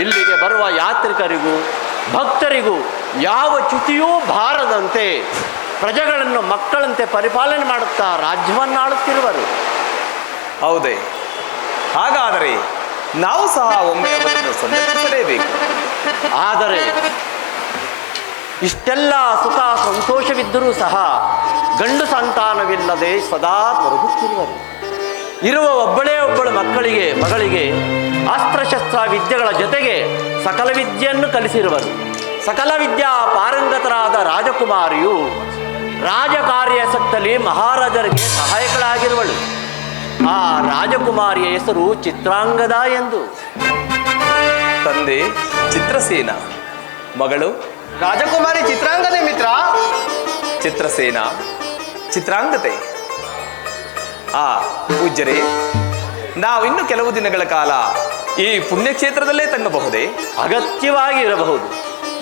ಇಲ್ಲಿಗೆ ಬರುವ ಯಾತ್ರಿಕರಿಗೂ ಭಕ್ತರಿಗೂ ಯಾವ ಚ್ಯುತಿಯೂ ಬಾರದಂತೆ ಪ್ರಜೆಗಳನ್ನು ಮಕ್ಕಳಂತೆ ಪರಿಪಾಲನೆ ಮಾಡುತ್ತಾ ರಾಜ್ಯವನ್ನಾಳುತ್ತಿರುವರು. ಹೌದೇ? ಹಾಗಾದರೆ ನಾವು ಸಹ ಒಮ್ಮೆ ಅವರನ್ನು ಸಂದರ್ಶಿಸಲೇಬೇಕು. ಆದರೆ ಇಷ್ಟೆಲ್ಲ ಸುಖ ಸಂತೋಷವಿದ್ದರೂ ಸಹ ಗಂಡು ಸಂತಾನವಿಲ್ಲದೆ ಸದಾ ತೊಡಗುತ್ತಿರುವರು. ಇರುವ ಒಬ್ಬಳು ಮಗಳಿಗೆ ಅಸ್ತ್ರಶಸ್ತ್ರ ವಿದ್ಯೆಗಳ ಜೊತೆಗೆ ಸಕಲ ವಿದ್ಯೆಯನ್ನು ಕಲಿಸಿರುವರು. ಸಕಲ ವಿದ್ಯಾ ಪಾರಂಗತರಾದ ರಾಜಕುಮಾರಿಯು ರಾಜಕಾರ್ಯಾಸಕ್ತಲ್ಲಿ ಮಹಾರಾಜರಿಗೆ ಸಹಾಯಕಳಾಗಿರುವಳು. ಆ ರಾಜಕುಮಾರಿಯ ಹೆಸರು ಚಿತ್ರಾಂಗದ ಎಂದು. ತಂದೆ ಚಿತ್ರಸೇನ, ಮಗಳು ರಾಜಕುಮಾರಿ ಚಿತ್ರಾಂಗದೆ ಮಿತ್ರ. ಚಿತ್ರಸೇನ ಚಿತ್ರಾಂಗತೆ. ಪೂಜ್ಯರೇ, ನಾವಿನ್ನು ಕೆಲವು ದಿನಗಳ ಕಾಲ ಈ ಪುಣ್ಯಕ್ಷೇತ್ರದಲ್ಲೇ ತಂಗಬಹುದೇ? ಅಗತ್ಯವಾಗಿ ಇರಬಹುದು.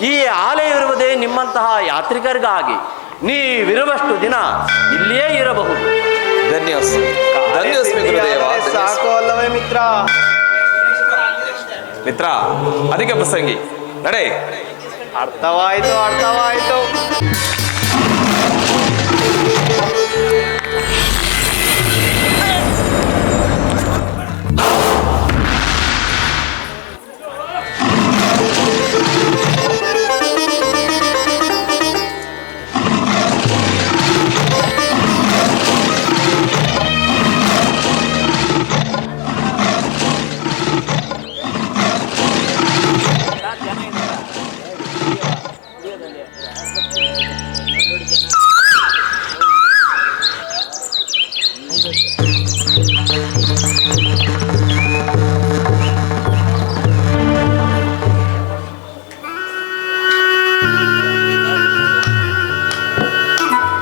ಈ ಆಲಯ ಇರುವುದೇ ನಿಮ್ಮಂತಹ ಯಾತ್ರಿಕರಿಗಾಗಿ. ನೀವಿರುವಷ್ಟು ದಿನ ಇಲ್ಲಿಯೇ ಇರಬಹುದು. ಧನ್ಯೋಸ್ಮಿ ಗುರುದೇವ. ಸಾಕು ಅಲ್ಲವೇ ಮಿತ್ರ? ಮಿತ್ರ, ಅಧಿಕ ಪ್ರಸಂಗಿ, ನಡೆ. ಅರ್ಥವಾಯಿತು.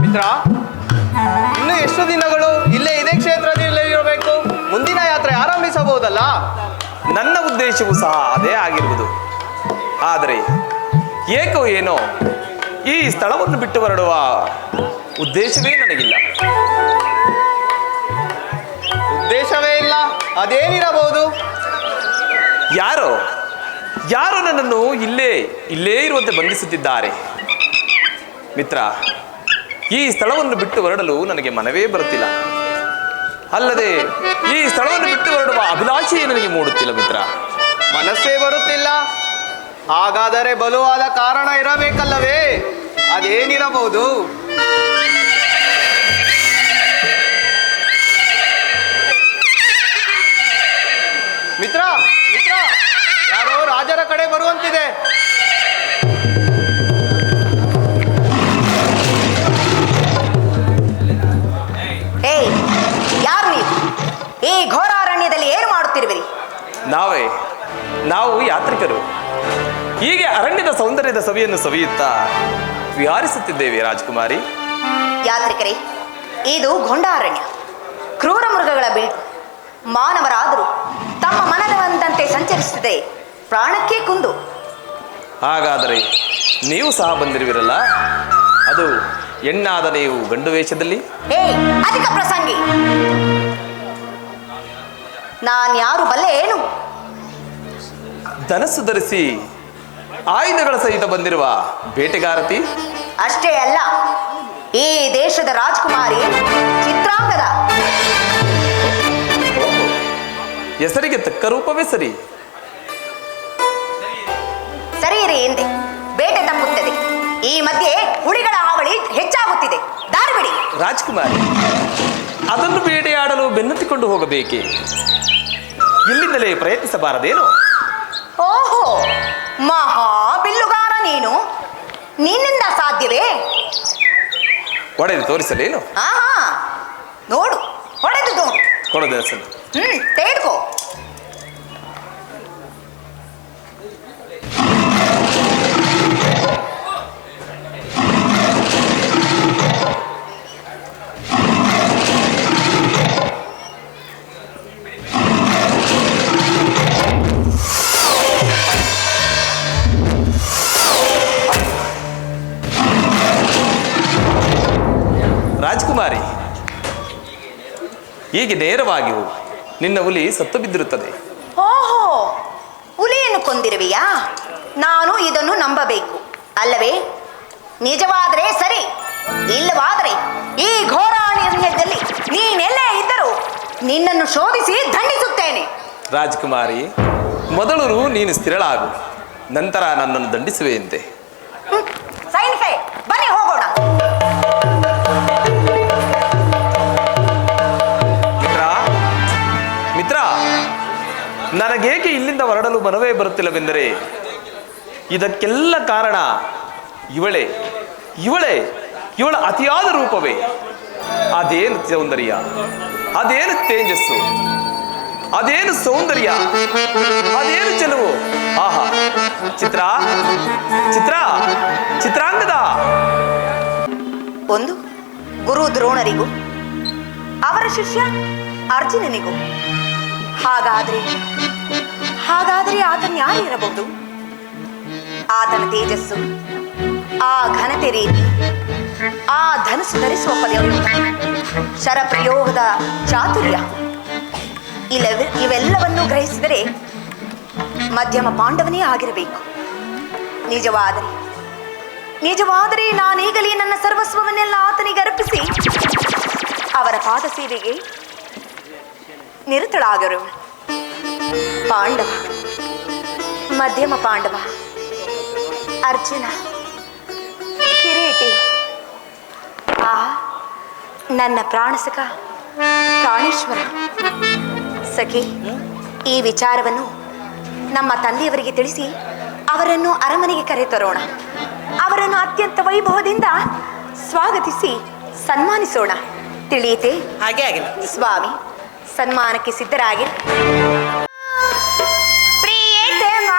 ಮಿತ್ರ, ಇನ್ನು ಎಷ್ಟು ದಿನಗಳು ಇಲ್ಲೇ ಇದೇ ಕ್ಷೇತ್ರದಲ್ಲಿ ಇರಬೇಕು? ಮುಂದಿನ ಯಾತ್ರೆ ಆರಂಭಿಸಬಹುದಲ್ಲ? ನನ್ನ ಉದ್ದೇಶವೂ ಸಹ ಅದೇ ಆಗಿರುವುದು. ಆದರೆ ಏಕೋ ಏನೋ ಈ ಸ್ಥಳವನ್ನು ಬಿಟ್ಟು ಹೊರಡುವ ಉದ್ದೇಶವೇ ನನಗಿಲ್ಲ. ಉದ್ದೇಶವೇ ಇಲ್ಲ? ಅದೇನಿರಬಹುದು? ಯಾರೋ ನನ್ನನ್ನು ಇಲ್ಲೇ ಇರುವಂತೆ ಬಂಧಿಸುತ್ತಿದ್ದಾರೆ. ಮಿತ್ರ, ಈ ಸ್ಥಳವನ್ನು ಬಿಟ್ಟು ಹೊರಡಲು ನನಗೆ ಮನವೇ ಬರುತ್ತಿಲ್ಲ. ಅಲ್ಲದೆ ಈ ಸ್ಥಳವನ್ನು ಬಿಟ್ಟು ಹೊರಡುವ ಅಭಿಲಾಷೆ ನನಗೆ ಮೂಡುತ್ತಿಲ್ಲ ಮಿತ್ರ. ಮನಸ್ಸೇ ಬರುತ್ತಿಲ್ಲ. ಹಾಗಾದರೆ ಬಲುವಾದ ಕಾರಣ ಇರಬೇಕಲ್ಲವೇ? ಅದೇನಿರಬಹುದು? ಮಿತ್ರ ಮಿತ್ರ, ಯಾರೋ ರಾಜರ ಕಡೆ ಬರುವಂತಿದೆ. ಏಯ್, ಯಾರು ನೀವು? ಈ ಘೋರಾರಣ್ಯದಲ್ಲಿ ಏನು ಮಾಡುತ್ತಿರುವಿರಿ? ನಾವು ಯಾತ್ರಿಕರು. ಹೀಗೆ ಅರಣ್ಯದ ಸೌಂದರ್ಯದ ಸವಿಯನ್ನು ಸವಿಯುತ್ತಾ ವಿಹಾರಿಸುತ್ತಿದ್ದೇವೆ ರಾಜಕುಮಾರಿ. ಯಾತ್ರಿಕರೇ, ಇದು ಗೊಂಡಾರಣ್ಯ, ಕ್ರೂರ ಮೃಗಗಳ ಬೀಡು. ಮಾನವರಾದರೂ ತಮ್ಮ ಮನದಂತೆ ಸಂಚರಿಸುತ್ತದೆ, ಪ್ರಾಣಕ್ಕೆ ಕುಂದು. ಹಾಗಾದರೆ ನೀವು ಸಹ ಬಂದಿರುವಿರಲ್ಲ, ಅದು ಹೆಣ್ಣಾದ ನೀವು ಗಂಡು ವೇಷದಲ್ಲಿ? ಏಯ್, ಅಧಿಕ ಪ್ರಸಂಗಿ, ನಾನ್ಯಾರು ಬಲ್ಲೆ ಏನು? ಧನಸ್ಸು ಧರಿಸಿ ಆಯುಧಗಳ ಸಹಿತ ಬಂದಿರುವ ಬೇಟೆಗಾರತಿ? ಅಷ್ಟೇ ಅಲ್ಲ, ಈ ದೇಶದ ರಾಜಕುಮಾರಿ ಚಿತ್ರಾಂಗದ. ಹೆಸರಿಗೆ ತಕ್ಕ ರೂಪವೇ ಸರಿ. ಸರಿಯಿರಿ ಹಿಂದೆ, ಬೇಟೆ ತಪ್ಪುತ್ತದೆ. ಈ ಮಧ್ಯೆ ಹುಳಿಗಳ ಹಾವಳಿ ಹೆಚ್ಚಾಗುತ್ತಿದೆ, ದಾರಿ ಬಿಡಿ. ರಾಜಕುಮಾರಿ, ಅದನ್ನು ಬೇಟೆಯಾಡಲು ಬೆನ್ನತ್ತಿಕೊಂಡು ಹೋಗಬೇಕೆ? ಇಲ್ಲಿಂದಲೇ ಪ್ರಯತ್ನಿಸಬಾರದೇನು? ಓಹೋ, ಮಹಾ ಬಿಲ್ಲುಗಾರ ನೀನು. ನಿನ್ನಿಂದ ಸಾಧ್ಯವೇ? ಒಡೆದು ತೋರಿಸಲೇನು? ಆಹಾ, ನೋಡು, ಹೊಡೆದು ನೋಡು. ಕೊಡೋದೆಸಲು ತೆಗೆದುಕೋ. ರಾಜಕುಮಾರಿ, ಹೀಗೆ ನೇರವಾಗಿ ಹೋಗು, ನಿನ್ನ ಹುಲಿ ಸತ್ತು ಬಿದ್ದಿರುತ್ತದೆ. ಓಹೋ, ಹುಲಿಯನ್ನು ಕೊಂದಿರುವೆಯಾ? ನಾನು ಇದನ್ನು ನಂಬಬೇಕು ಅಲ್ಲವೇ? ನಿಜವಾದರೆ ಸರಿ, ಇಲ್ಲವಾದರೆ ಈ ಘೋರಾರಣ್ಯದಲ್ಲಿ ನೀನೆಲ್ಲೇ ಇದ್ದರೂ ನಿನ್ನನ್ನು ಶೋಧಿಸಿ ದಂಡಿಸುತ್ತೇನೆ. ರಾಜಕುಮಾರಿ, ಮೊದಲು ನೀನು ಸ್ಥಿರಳಾಗು, ನಂತರ ನನ್ನನ್ನು ದಂಡಿಸುವೆಯಂತೆ. ಸೈನಿಕರೇ, ಬನ್ನಿ ಹೋಗೋಣ. ಮಿತ್ರ, ನನಗೇಕೆ ಇಲ್ಲಿಂದ ಹೊರಡಲು ಮನವೇ ಬರುತ್ತಿಲ್ಲವೆಂದರೆ ಇದಕ್ಕೆಲ್ಲ ಕಾರಣ ಇವಳ ಅತಿಯಾದ ರೂಪವೇ. ಅದೇನು ಸೌಂದರ್ಯ, ಅದೇನು ತೇಜಸ್ಸು, ಅದೇನು ಸೌಂದರ್ಯ, ಅದೇನು ಚೆಲುವು. ಆಹಾ, ಚಿತ್ರಾಂಗದ. ಒಂದು ಗುರು ದ್ರೋಣರಿಗೂ ಅವರ ಶಿಷ್ಯ ಅರ್ಜುನನಿಗೂ. ಹಾಗಾದ್ರೆ ಆತನ ಯಾರಿರಬಹುದು? ಆತನ ತೇಜಸ್ಸು, ಆ ಘನತೆ ರೀತಿ, ಆ ಧನಸ್ಸು ಧರಿಸುವ ಪ್ರಯೋಗ, ಶರಪ್ರಯೋಗದ ಚಾತುರ್ಯ, ಇವೆಲ್ಲವನ್ನು ಗ್ರಹಿಸಿದರೆ ಮಧ್ಯಮ ಪಾಂಡವನೇ ಆಗಿರಬೇಕು. ನಿಜವಾದರೆ ನಾನೀಗಲೇ ನನ್ನ ಸರ್ವಸ್ವವನ್ನೆಲ್ಲ ಆತನಿಗೆ ಅರ್ಪಿಸಿ ಅವರ ಪಾದ ಸೇವೆಗೆ ನಿರತಳಾಗರು. ಪಾಂಡವ, ಮಧ್ಯಮ ಪಾಂಡವ, ಅರ್ಜುನ, ಕಿರೀಟಿ, ಆ ನನ್ನ ಪ್ರಾಣಸಖ ಪ್ರಾಣೇಶ್ವರ. ಸಖಿ, ಈ ವಿಚಾರವನ್ನು ನಮ್ಮ ತಂದೆಯವರಿಗೆ ತಿಳಿಸಿ ಅವರನ್ನು ಅರಮನೆಗೆ ಕರೆತರೋಣ. ಅವರನ್ನು ಅತ್ಯಂತ ವೈಭವದಿಂದ ಸ್ವಾಗತಿಸಿ ಸನ್ಮಾನಿಸೋಣ. ತಿಳಿಯಿತೆ? ಹಾಗೆ ಆಗಿಲ್ಲ ಸ್ವಾಮಿ, ಸನ್ಮಾನಕ್ಕೆ ಸಿದ್ಧರಾಗಿ. ಪ್ರೀತಮ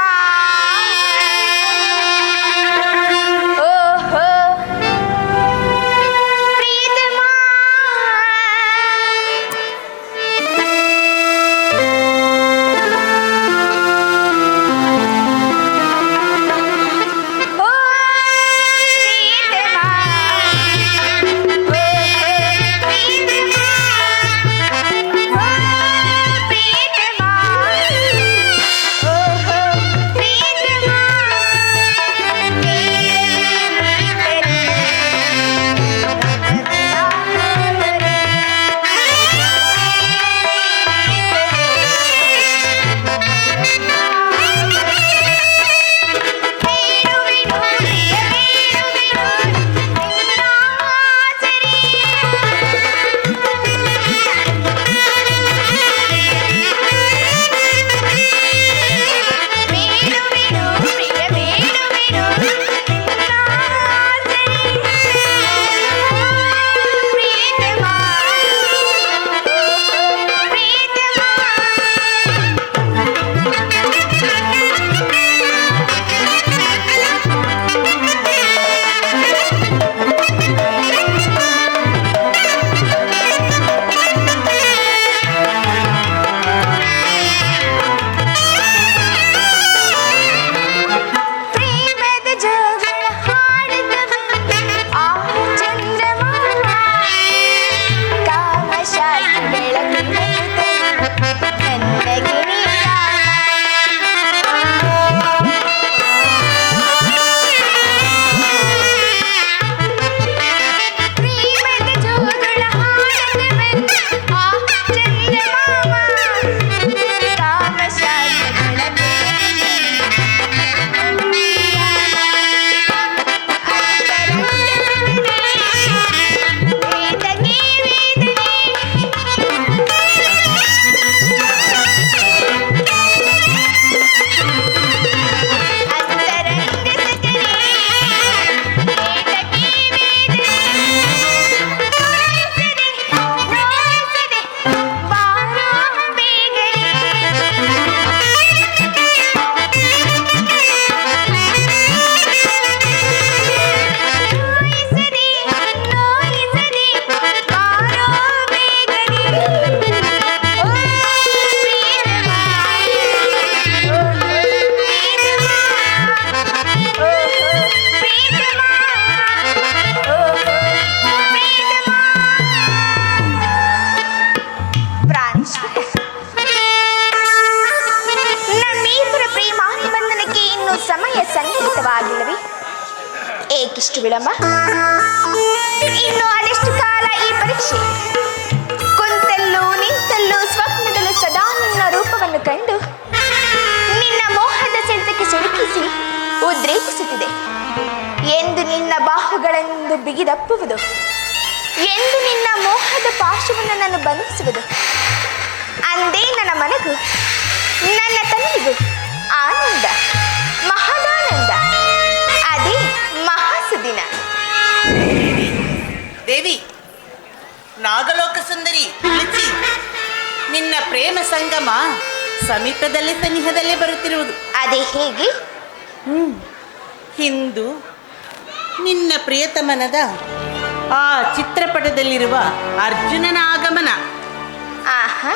ಇಷ್ಟು ವಿಳಂಬ? ಇನ್ನು ಅದೆಷ್ಟು ಕಾಲ ಈ ಪರೀಕ್ಷೆ? ಕುಂತಲ್ಲೂ ನಿಂತಲ್ಲೂ ಸ್ವಪ್ನದಲ್ಲೂ ಸದಾ ನಿನ್ನ ರೂಪವನ್ನು ಕಂಡು ನಿನ್ನ ಮೋಹದ ಸೆಳೆತಕ್ಕೆ ಸಿಲುಕಿಸಿ ಉದ್ರೇಕಿಸುತ್ತಿದೆ. ಎಂದು ನಿನ್ನ ಬಾಹುಗಳೆಂದು ಬಿಗಿದಪ್ಪುವುದು, ಎಂದು ನಿನ್ನ ಮೋಹದ ಪಾಶವನ್ನು ನಾನು ಬಂಧಿಸುವುದು. ಅಂದೇ ನನ್ನ ಮನಗೂ ನನ್ನ ತಂದೆಗೂ ಆನಂದ, ಮಹದಾನಂದ. ಅದೇ ಮಹಾಸುದಿನ. ದೇವಿ, ನಾಗಲೋಕ ಸುಂದರಿ ತುಳಸಿ, ನಿನ್ನ ಪ್ರೇಮ ಸಂಗಮ ಸಮೀಪದಲ್ಲಿ ಸನಿಹದಲ್ಲೇ ಬರುತ್ತಿರುವುದು. ಅದೇ ಹೇಗೆ? ಹಿಂದು ನಿನ್ನ ಪ್ರಿಯತಮನದ ಆ ಚಿತ್ರಪಟದಲ್ಲಿರುವ ಅರ್ಜುನನ ಆಗಮನ. ಆಹಾ,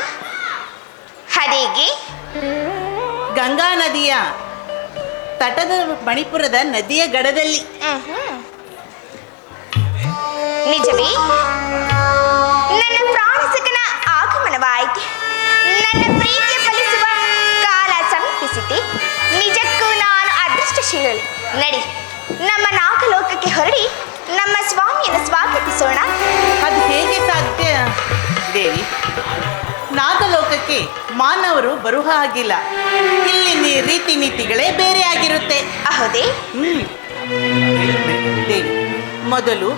ಅದೇಗೆ? ಗಂಗಾ ನದಿಯ ತಟದ ಮಣಿಪುರದ ನದಿಯ ಗಡದಲ್ಲಿ. ನಿಜವೇ? ನನ್ನ ಪ್ರಾಣಸಕನ ಆಗಮನವಾಯಿತೆ. ನನ್ನ ಪ್ರೀತಿಯ ಫಲಿಸುವ ಕಾಲ ಸಮೀಪಿಸಿತೆ. ನಿಜಕ್ಕೂ ನಾನು ಅದೃಷ್ಟಶೀಲಳು. ನಡಿ, ನಮ್ಮ ನಾಗಲೋಕಕ್ಕೆ ಹೊರಡಿ ನಮ್ಮ ಸ್ವಾಮಿಯನ್ನು ಸ್ವಾಗತಿಸೋಣ. ಅದು ಹೇಗೆ ಸಾಧ್ಯ ದೇವಿ? ನಾಗಲೋಕಕ್ಕೆ ಮಾನವರು ಬರುವ ಹಾಗಿಲ್ಲ. ಇಲ್ಲಿ ರೀತಿ ನೀತಿಗಳೇ ಬೇರೆ ಆಗಿರುತ್ತೆ. ಹೌದೇ? ದೇವಿ, ಮೊದಲು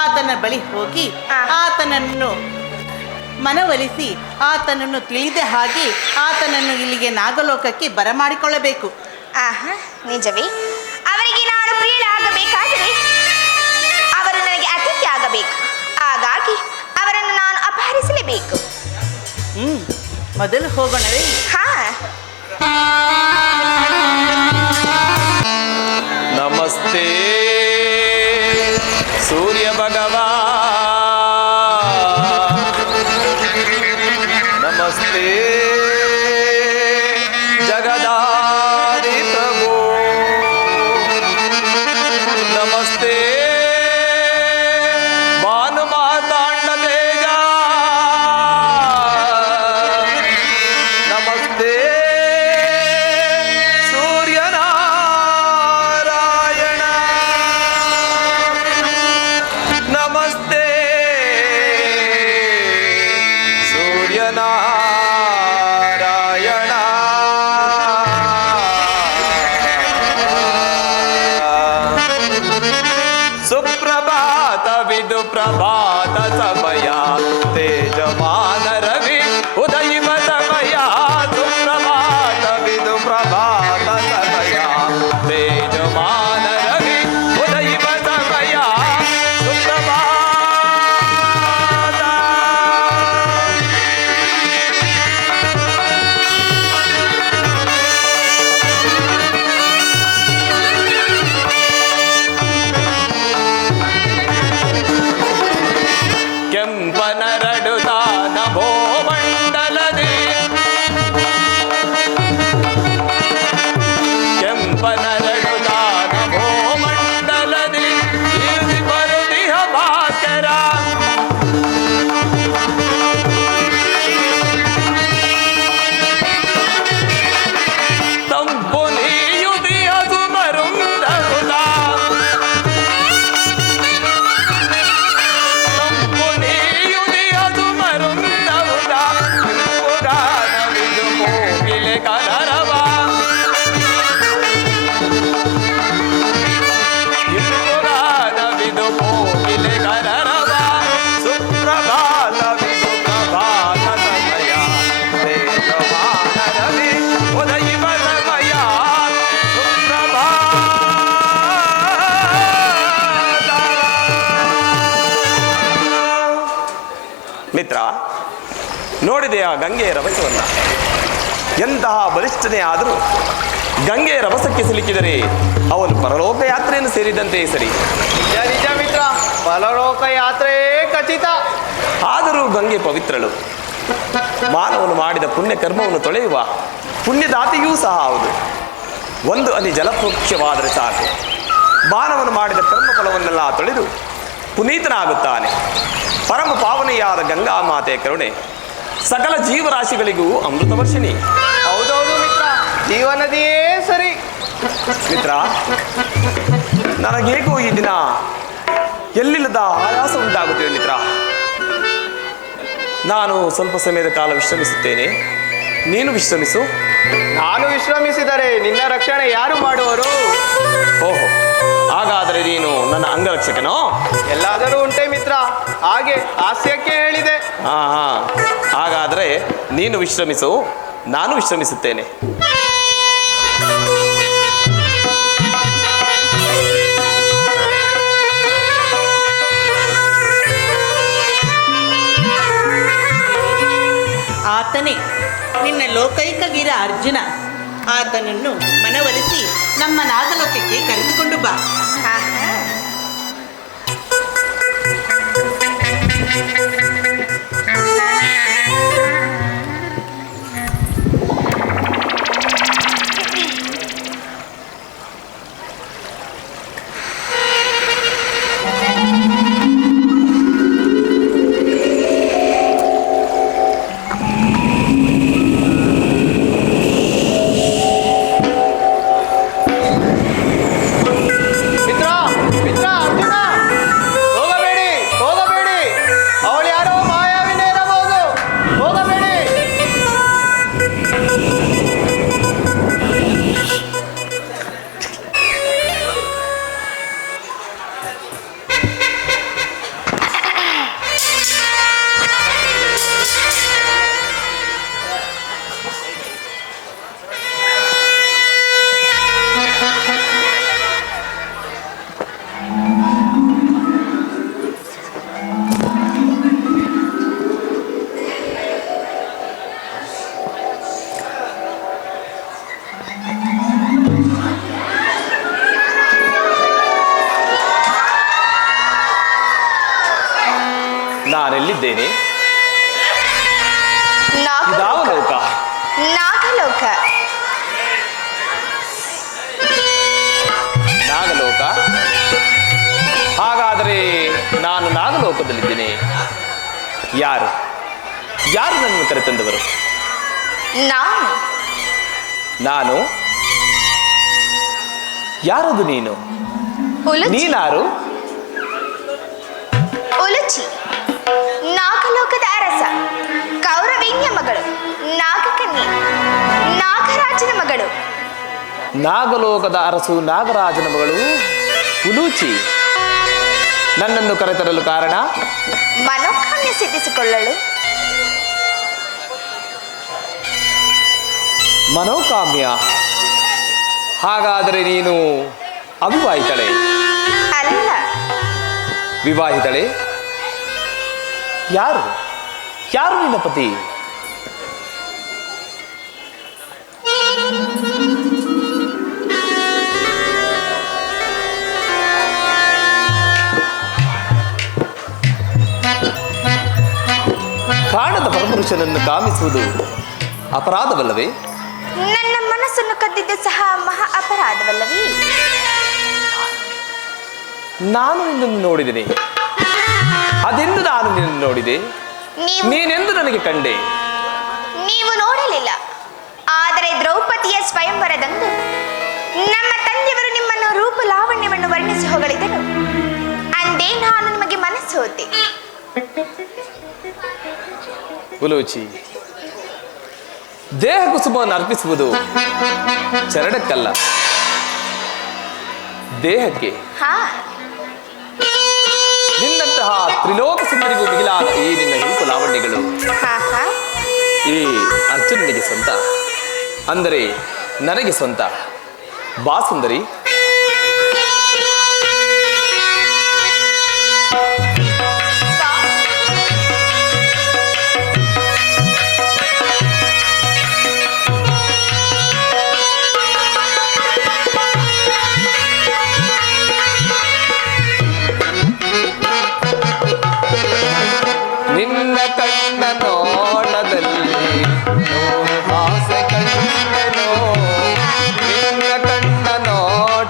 ಆತನ ಬಳಿ ಹೋಗಿ ಆತನನ್ನು ಮನವೊಲಿಸಿ ಆತನನ್ನು ತಿಳಿದ ಹಾಗೆ ಆತನನ್ನು ಇಲ್ಲಿಗೆ ನಾಗಲೋಕಕ್ಕೆ ಬರಮಾಡಿಕೊಳ್ಳಬೇಕು. ಆಹಾ, ನಿಜವೇ? ಅವರಿಗೆ ನಾನು ಪ್ರಿಯಳಾಗಬೇಕಾದರೆ ಅವರು ನನಗೆ ಅತಿಥಿ ಆಗಬೇಕು. ಹಾಗಾಗಿ ಅವರನ್ನು ನಾನು ಅಪಹರಿಸಲೇಬೇಕು. ಮೊದಲು ಹೋಗೋಣವೇ? ಹಾ. ನಮಸ್ತೆ ಸೂರ್ಯ ಭಗವಾ, ನಮಸ್ತೆ ಜಗದಾದಿ ಪ್ರಭು, ನಮಸ್ತೆ ಭಾನು ಮಾತಾಂಡ ತೇಜ, ನಮಸ್ತೆ ಸೂರ್ಯನಾರಾಯಣ, ನಮಸ್ತೆ ಸೂರ್ಯನಾರಾಯಣ. ಸುಪ್ರಭಾತವಿದು ಪ್ರಭಾತ ಸಮಯ, ತೇಜಮಾನ ರವಿ ಉದಯಿಮ ಸಮಯ. ಸುಪ್ರಭಾತವಿದು ಪ್ರಭಾತ ಸಮಯ, ತೇಜಮಾನ ರವಿ ಉದಯಿಮ ಸಮಯ. ಸುಪ್ರಭಾತ. ಕೆಂಪನರಡುತ್ತ ನಭೋ ಮಂಡಲದಿ, ಕೆಂಪನರಡುತ್ತ ನಭೋ ಮಂಡಲದಿ, ಇರಿಸಿ ಬರುದಿಹ ಭಾಸ್ಕರ. ತಂಪು ನೀಯುದಿಯ ಸುಮರುಂದರುದ, ತಂಪು ನೀಯುದಿಯ ಸುಮರುಂದರುದ. ಇಂಪುಗಾನವಿದು ಕೋಗಿಲೆ ಕಲರವ, ಇಂಪುಗಾನವಿದು ಕೋಗಿಲೆ ಕಲರವ. ಸುಪ್ರಭಾತವಿದು ಪ್ರಭಾತ ಸಮಯ, ತೇಜಮಾನ ರವಿ ಉದಯಿಮ ಸಮಯ. ಸುಪ್ರಭಾತ. ಮಿತ್ರ, ನೋಡಿದೆಯಾ ಗಂಗೆಯ ರಭಸವನ್ನ? ಎಂತಹ ಬಲಿಷ್ಠನೇ ಆದರೂ ಗಂಗೆಯ ರಭಸಕ್ಕೆ ಸಿಲುಕಿದರೆ ಅವನು ಪರಲೋಕ ಯಾತ್ರೆಯನ್ನು ಸೇರಿದಂತೆ ಸರಿ. ನಿಜ ನಿಜ ಮಿತ್ರ, ಪರಲೋಕ ಯಾತ್ರೆಯೇ ಖಚಿತ. ಆದರೂ ಗಂಗೆ ಪವಿತ್ರಳು. ಮಾನವನು ಮಾಡಿದ ಪುಣ್ಯ ಕರ್ಮವನ್ನು ತೊಳೆಯುವ ಪುಣ್ಯದಾತಿಯೂ ಸಹ ಹೌದು. ಒಂದು ಹನಿ ಜಲಪ್ರೋಕ್ಷವಾದರೆ ಸಾಕು, ಮಾನವನು ಮಾಡಿದ ಕರ್ಮಫಲವನ್ನೆಲ್ಲ ತೊಳೆದು ಪುನೀತನಾಗುತ್ತಾನೆ. ಪರಮ ಪಾವನೆಯಾದ ಗಂಗಾ ಮಾತೆಯ ಕರುಣೆ ಸಕಲ ಜೀವರಾಶಿಗಳಿಗೂ ಅಮೃತ ವರ್ಷಿಣಿ. ಹೌದೌದು ಮಿತ್ರ, ಜೀವನದಿಯೇ ಸರಿ. ಮಿತ್ರ, ನನಗೇಕೋ ಈ ದಿನ ಎಲ್ಲಿಲ್ಲದ ಆಯಾಸ ಉಂಟಾಗುತ್ತಿದೆ ಮಿತ್ರ. ನಾನು ಸ್ವಲ್ಪ ಸಮಯದ ಕಾಲ ವಿಶ್ರಮಿಸುತ್ತೇನೆ, ನೀನು ವಿಶ್ರಮಿಸು. ನಾನು ವಿಶ್ರಮಿಸಿದರೆ ನಿನ್ನ ರಕ್ಷಣೆ ಯಾರು ಮಾಡುವರು? ಓಹೋ, ಹಾಗಾದರೆ ನೀನು ನನ್ನ ಅಂಗರಕ್ಷಕನೋ? ಎಲ್ಲಾದರೂ ಉಂಟೆ ಮಿತ್ರ, ಹಾಗೆ ಹಾಸ್ಯಕ್ಕೆ ಹೇಳಿದೆ. ಹಾ ಹಾ, ಹಾಗಾದರೆ ನೀನು ವಿಶ್ರಮಿಸು, ನಾನು ವಿಶ್ರಮಿಸುತ್ತೇನೆ. ಆತನೇ ನಿನ್ನ ಲೋಕೈಕ ವೀರ ಅರ್ಜುನ. ಆತನನ್ನು ಮನವೊಲಿಸಿ ನಮ್ಮ ನಾಗಲೋಕಕ್ಕೆ ಕರೆದುಕೊಂಡು ಬಾ. ನಾನೆಲ್ಲಿದ್ದೇನೆ? ಇದಾವ ಲೋಕ? ನಾಗಲೋಕ. ನಾಗಲೋಕ? ಹಾಗಾದರೆ ನಾನು ನಾಗಲೋಕದಲ್ಲಿದ್ದೇನೆ. ಯಾರು ಯಾರು ನನ್ನನ್ನು ಕರೆತಂದವರು? ನಾನು? ಯಾರದು ನೀನು? ನೀನಾರು? ಉಲುಚಿ, ನಾಗಲೋಕದ ಅರಸ, ಕೌರವೇನ್ಯ ಮಗಳು, ನಾಗಕನ್ಯೆ, ನಾಗರಾಜನ ಮಗಳು. ನಾಗಲೋಕದ ಅರಸು, ನಾಗರಾಜನ ಮಗಳು ಉಲೂಚಿ ನನ್ನನ್ನು ಕರೆತರಲು ಕಾರಣ? ಮನೋಕಾಮ್ಯ ಸಿದ್ಧಿಸಿಕೊಳ್ಳಲು. ಮನೋಕಾಮ್ಯ? ಹಾಗಾದರೆ ನೀನು ಅವಿವಾಹಿತಳೆ? ಅಲ್ಲ. ವಿವಾಹಿತಳೆ? ಯಾರು ಯಾರು ನಿನ್ನ ಪತಿ? ಕಾಣದ ಪರಪುರುಷನನ್ನು ಕಾಮಿಸುವುದು ಅಪರಾಧವಲ್ಲವೇ? ನನ್ನ ಮನಸ್ಸನ್ನು ಕದ್ದಿದ್ದು ಸಹ ಮಹಾ ಅಪರಾಧವಲ್ಲವೇ? ನಾನು ನಿನ್ನನ್ನು ನೋಡಿದ್ದೇನೆ. ಅದೆಂದು ನಾನು ನಿನ್ನನ್ನು ನೋಡಿದೆ? ನೀನೆಂದು ನನಗೆ ಕಂಡೆ? ನೀವು ನೋಡಲಿಲ್ಲ. ಆದರೆ ದ್ರೌಪದಿಯ ಸ್ವಯಂವರದಂದು ನಮ್ಮ ತಂದೆಯವರು ನಿಮ್ಮನ್ನು ರೂಪ ಲಾವಣ್ಯವನ್ನು ವರ್ಣಿಸಿ ಹೊಗಳಿದರು. ಅಂದೇ ನಾನು ನಿಮಗೆ ಮನಸ್ಸೋತೆ. ಉಲೂಚಿ, ದೇಹ ಕುಸುಮವನ್ನು ಅರ್ಪಿಸುವುದು ಚರಣಕ್ಕಲ್ಲ, ದೇಹಕ್ಕೆ. ನಿನ್ನಂತಹ ತ್ರಿಲೋಕ ಸುಂದರಿಗೂ ಮಿಗಿಲಾದ ಈ ನಿನ್ನ ರೂಪ ಲಾವಣ್ಯಗಳು ಈ ಅರ್ಜುನನಿಗೆ ಸ್ವಂತ, ಅಂದರೆ ನನಗೆ ಸ್ವಂತ. ಬಾ ಸುಂದರಿ. ನಿನ್ನ ಕಣ್ಣ ನೋಟದಲ್ಲಿ ಆಸೆ ಕಂಡನು, ನಿನ್ನ ಕಣ್ಣ ನೋಟ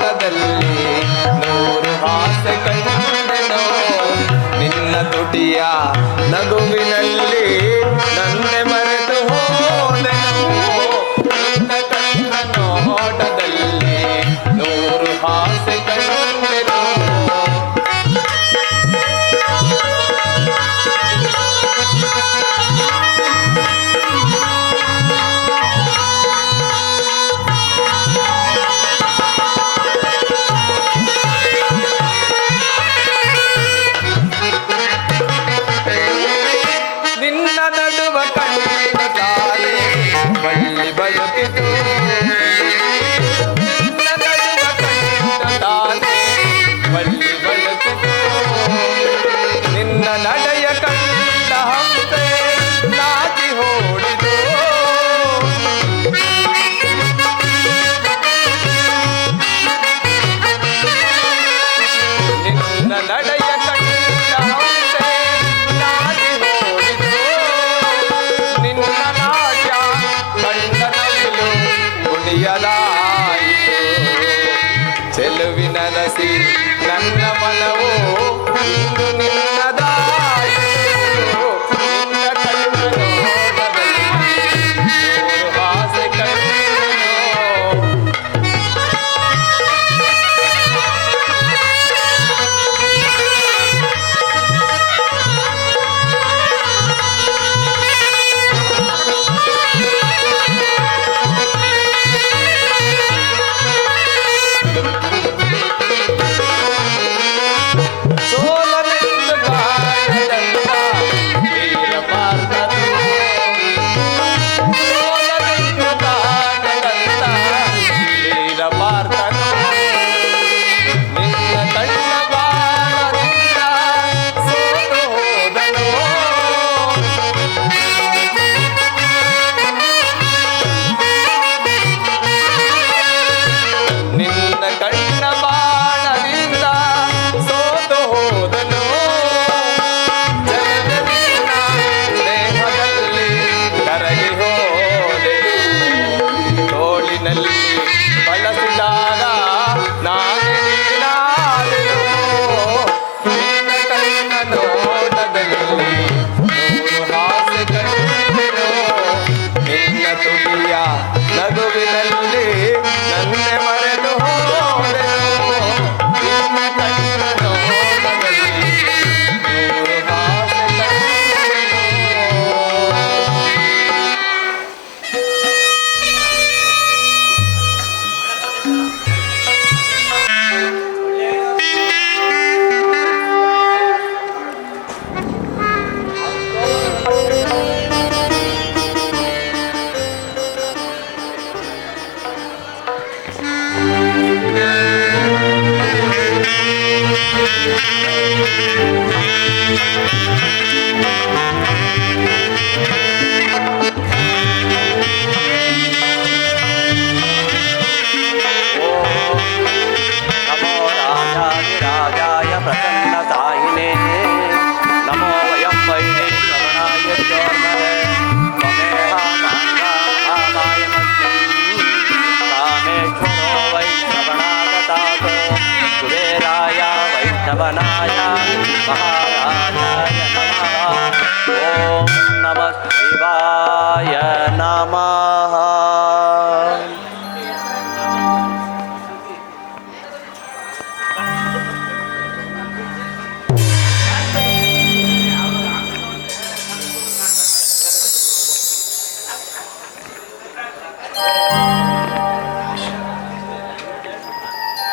ತಿಳಿಯದಾಯಿತು ಚೆಲುವಿನ ರಸಿ ನನ್ನ ಮನವು ಇಂದು ನಿನ್ನದಾಯಿತು ನಿನ್ನ ಕಣ್ಣ ನೋಟದಲ್ಲಿ ನೂರು ಆಸೆ ಕಂಡೆನು. ಸೋಲನೆಂದು ಕಾಣದಂತ ವೀರಪಾರ್ಥನು, ಸೋಲನೆಂದು ಕಾಣದಂತ ವೀರಪಾರ್ಥನು, ನಿನ್ನ ಕಣ್ಣ ಬಾಣದಿಂದ ಸೋತು ಹೋದನು. ನಿನ್ನ ಕಣ್ಣ ಬಾಣದಿಂದ ಸೋತು ಹೋದನು. ಜನನಿನ್ನ ಸ್ನೇಹದಲ್ಲಿ ಕರಗಿ ಹೋದೆನು. ತೋಳಿನಲ್ಲಿ ಬಳಸಿದಾಗ ನಾನೇ ನೀನಾದೆನು. ನಿನ್ನ ಕಣ್ಣ ನೋಟದಲ್ಲಿ ನೂರು ಹಾಸ್ಯ ಕಂಡೆನು. ನಿನ್ನ ತುಟಿಯ ನಗುವಿನಲ್ಲಿ ನನ್ನೆ ಮರೆತು ಹೋದೆನು. ನಿನ್ನ ಕಣ್ಣ ನೋಟದಲ್ಲಿ ನೂರು ಹಾಸ್ಯ ಕಂಡೆನು. ನಮೋ ರಾಜಾಯ ಪ್ರಸನ್ನ ಸಾಯಿನೇ ನಮೋ ವಯಂ ವೈನೇ ಶ್ರವಣಾಯ ಚೋರ್ಮಲೆ ತ್ವಮೇಹ ಮಾಂಗಾಯ ಮಧ್ಯಂ ಕಾಮೇಶ್ವರೋ ವೈ ಶ್ರವಣಾಗತಾಸೋ ಕುಬೇರಾಯ ವೈಷ್ಣವನಾಯ ಮಹಾರಾಜಾಯ ನಮಃ. ಓಂ ನಮಃ ಶಿವಾಯ ನಮಃ.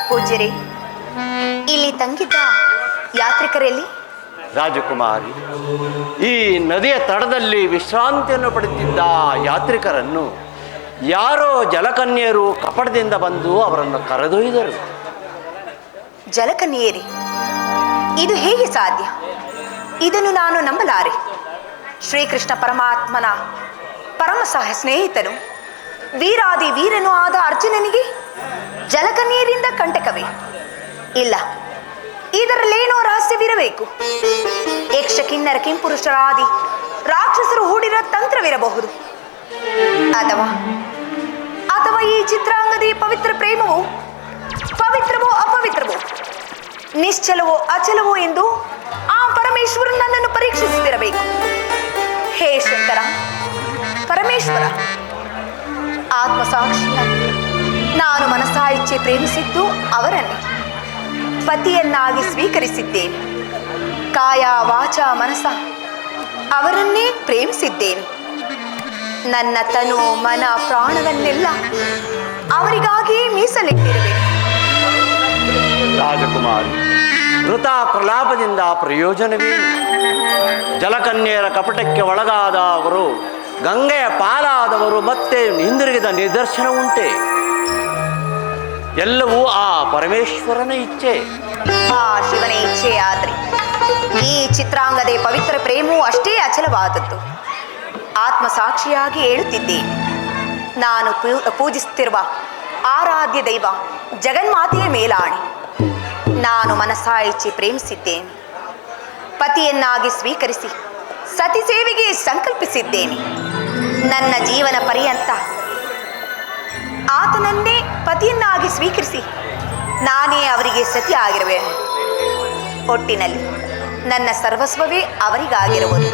ಪೂಜ್ಯರೇ, ಇಲ್ಲಿ ತಂಗಿದ್ದ ಯಾತ್ರಿಕರಲ್ಲಿ ರಾಜಕುಮಾರಿ, ಈ ನದಿಯ ತಡದಲ್ಲಿ ವಿಶ್ರಾಂತಿಯನ್ನು ಪಡೆದಿದ್ದ ಯಾತ್ರಿಕರನ್ನು ಯಾರೋ ಜಲಕನ್ಯರು ಕಪಟದಿಂದ ಬಂದು ಅವರನ್ನು ಕರೆದೊಯ್ದರು. ಜಲಕನ್ಯೇರಿ, ಇದು ಹೇಗೆ ಸಾಧ್ಯ? ಇದನ್ನು ನಾನು ನಂಬಲಾರೆ. ಶ್ರೀಕೃಷ್ಣ ಪರಮಾತ್ಮನ ಪರಮ ಸ್ನೇಹಿತನು ವೀರಾದಿ ವೀರನೂ ಆದ ಅರ್ಜುನನಿಗೆ ಜಲಕನ್ಯರಿಂದ ಕಂಟಕವೇ? ಇಲ್ಲ, ಇದರಲ್ಲೇನೋ ರಹಸ್ಯವಿರಬೇಕು. ಯಕ್ಷ ಕಿನ್ನರ ಕಿಂಪುರುಷರಾದಿ ರಾಕ್ಷಸರು ಹೂಡಿರೋ ತಂತ್ರವಿರಬಹುದು. ಅಥವಾ ಈ ಚಿತ್ರಾಂಗದಿ ಪವಿತ್ರ ಪ್ರೇಮವು ಪವಿತ್ರವೋ ಅಪವಿತ್ರವೋ, ನಿಶ್ಚಲವೋ ಅಚಲವೋ ಎಂದು ಆ ಪರಮೇಶ್ವರ ನನ್ನನ್ನು ಪರೀಕ್ಷಿಸುತ್ತಿರಬೇಕು. ಹೇ ಶಂಕರ ಪರಮೇಶ್ವರ, ಆತ್ಮಸಾಕ್ಷಿಯಾಗಿ ನಾನು ಮನಸಾ ಇಚ್ಛೆ ಪ್ರೇಮಿಸಿದ್ದು ಅವರನ್ನೇ ಪತಿಯನ್ನಾಗಿ ಸ್ವೀಕರಿಸಿದ್ದೇನೆ. ಕಾಯ ವಾಚ ಮನಸ ಅವರನ್ನೇ ಪ್ರೇಮಿಸಿದ್ದೇನೆ. ನನ್ನ ತನು ಮನ ಪ್ರಾಣವನ್ನೆಲ್ಲ ಅವರಿಗಾಗಿಯೇ ಮೀಸಲಿಟ್ಟಿರುವೆ. ರಾಜಕುಮಾರಿ, ವೃತ ಪ್ರಲಾಪದಿಂದ ಪ್ರಯೋಜನವೇನು? ಜಲಕನ್ಯರ ಕಪಟಕ್ಕೆ ಒಳಗಾದ ಅವರು ಗಂಗೆಯ ಪಾಲಾದವರು ಮತ್ತೆ ಹಿಂದಿರುಗಿದ ನಿದರ್ಶನ ಉಂಟೆ? ಎಲ್ಲವೂ ಆ ಪರಮೇಶ್ವರನ ಇಚ್ಛೆ. ಆ ಶಿವನ ಇಚ್ಛೆ ಆದ್ರೆ ಈ ಚಿತ್ರಾಂಗದೆ ಪವಿತ್ರ ಪ್ರೇಮವು ಅಷ್ಟೇ ಅಚಲವಾದದ್ದು. ಆತ್ಮಸಾಕ್ಷಿಯಾಗಿ ಹೇಳುತ್ತಿದ್ದೇನೆ, ನಾನು ಪೂಜಿಸುತ್ತಿರುವ ಆರಾಧ್ಯ ದೈವ ಜಗನ್ಮಾತೆಯ ಮೇಲಾಣೆ, ನಾನು ಮನಸಾ ಇಚ್ಛೆ ಪ್ರೇಮಿಸಿದ್ದೇನೆ. ಪತಿಯನ್ನಾಗಿ ಸ್ವೀಕರಿಸಿ ಸತಿ ಸೇವೆಗೆ ಸಂಕಲ್ಪಿಸಿದ್ದೇನೆ. ನನ್ನ ಜೀವನ ಪರ್ಯಂತ ಆತನನ್ನೇ ಪತಿಯನ್ನಾಗಿ ಸ್ವೀಕರಿಸಿ ನಾನೇ ಅವರಿಗೆ ಸತಿ ಆಗಿರುವೆ. ಒಟ್ಟಿನಲ್ಲಿ ನನ್ನ ಸರ್ವಸ್ವವೇ ಅವರಿಗಾಗಿರುವುದು.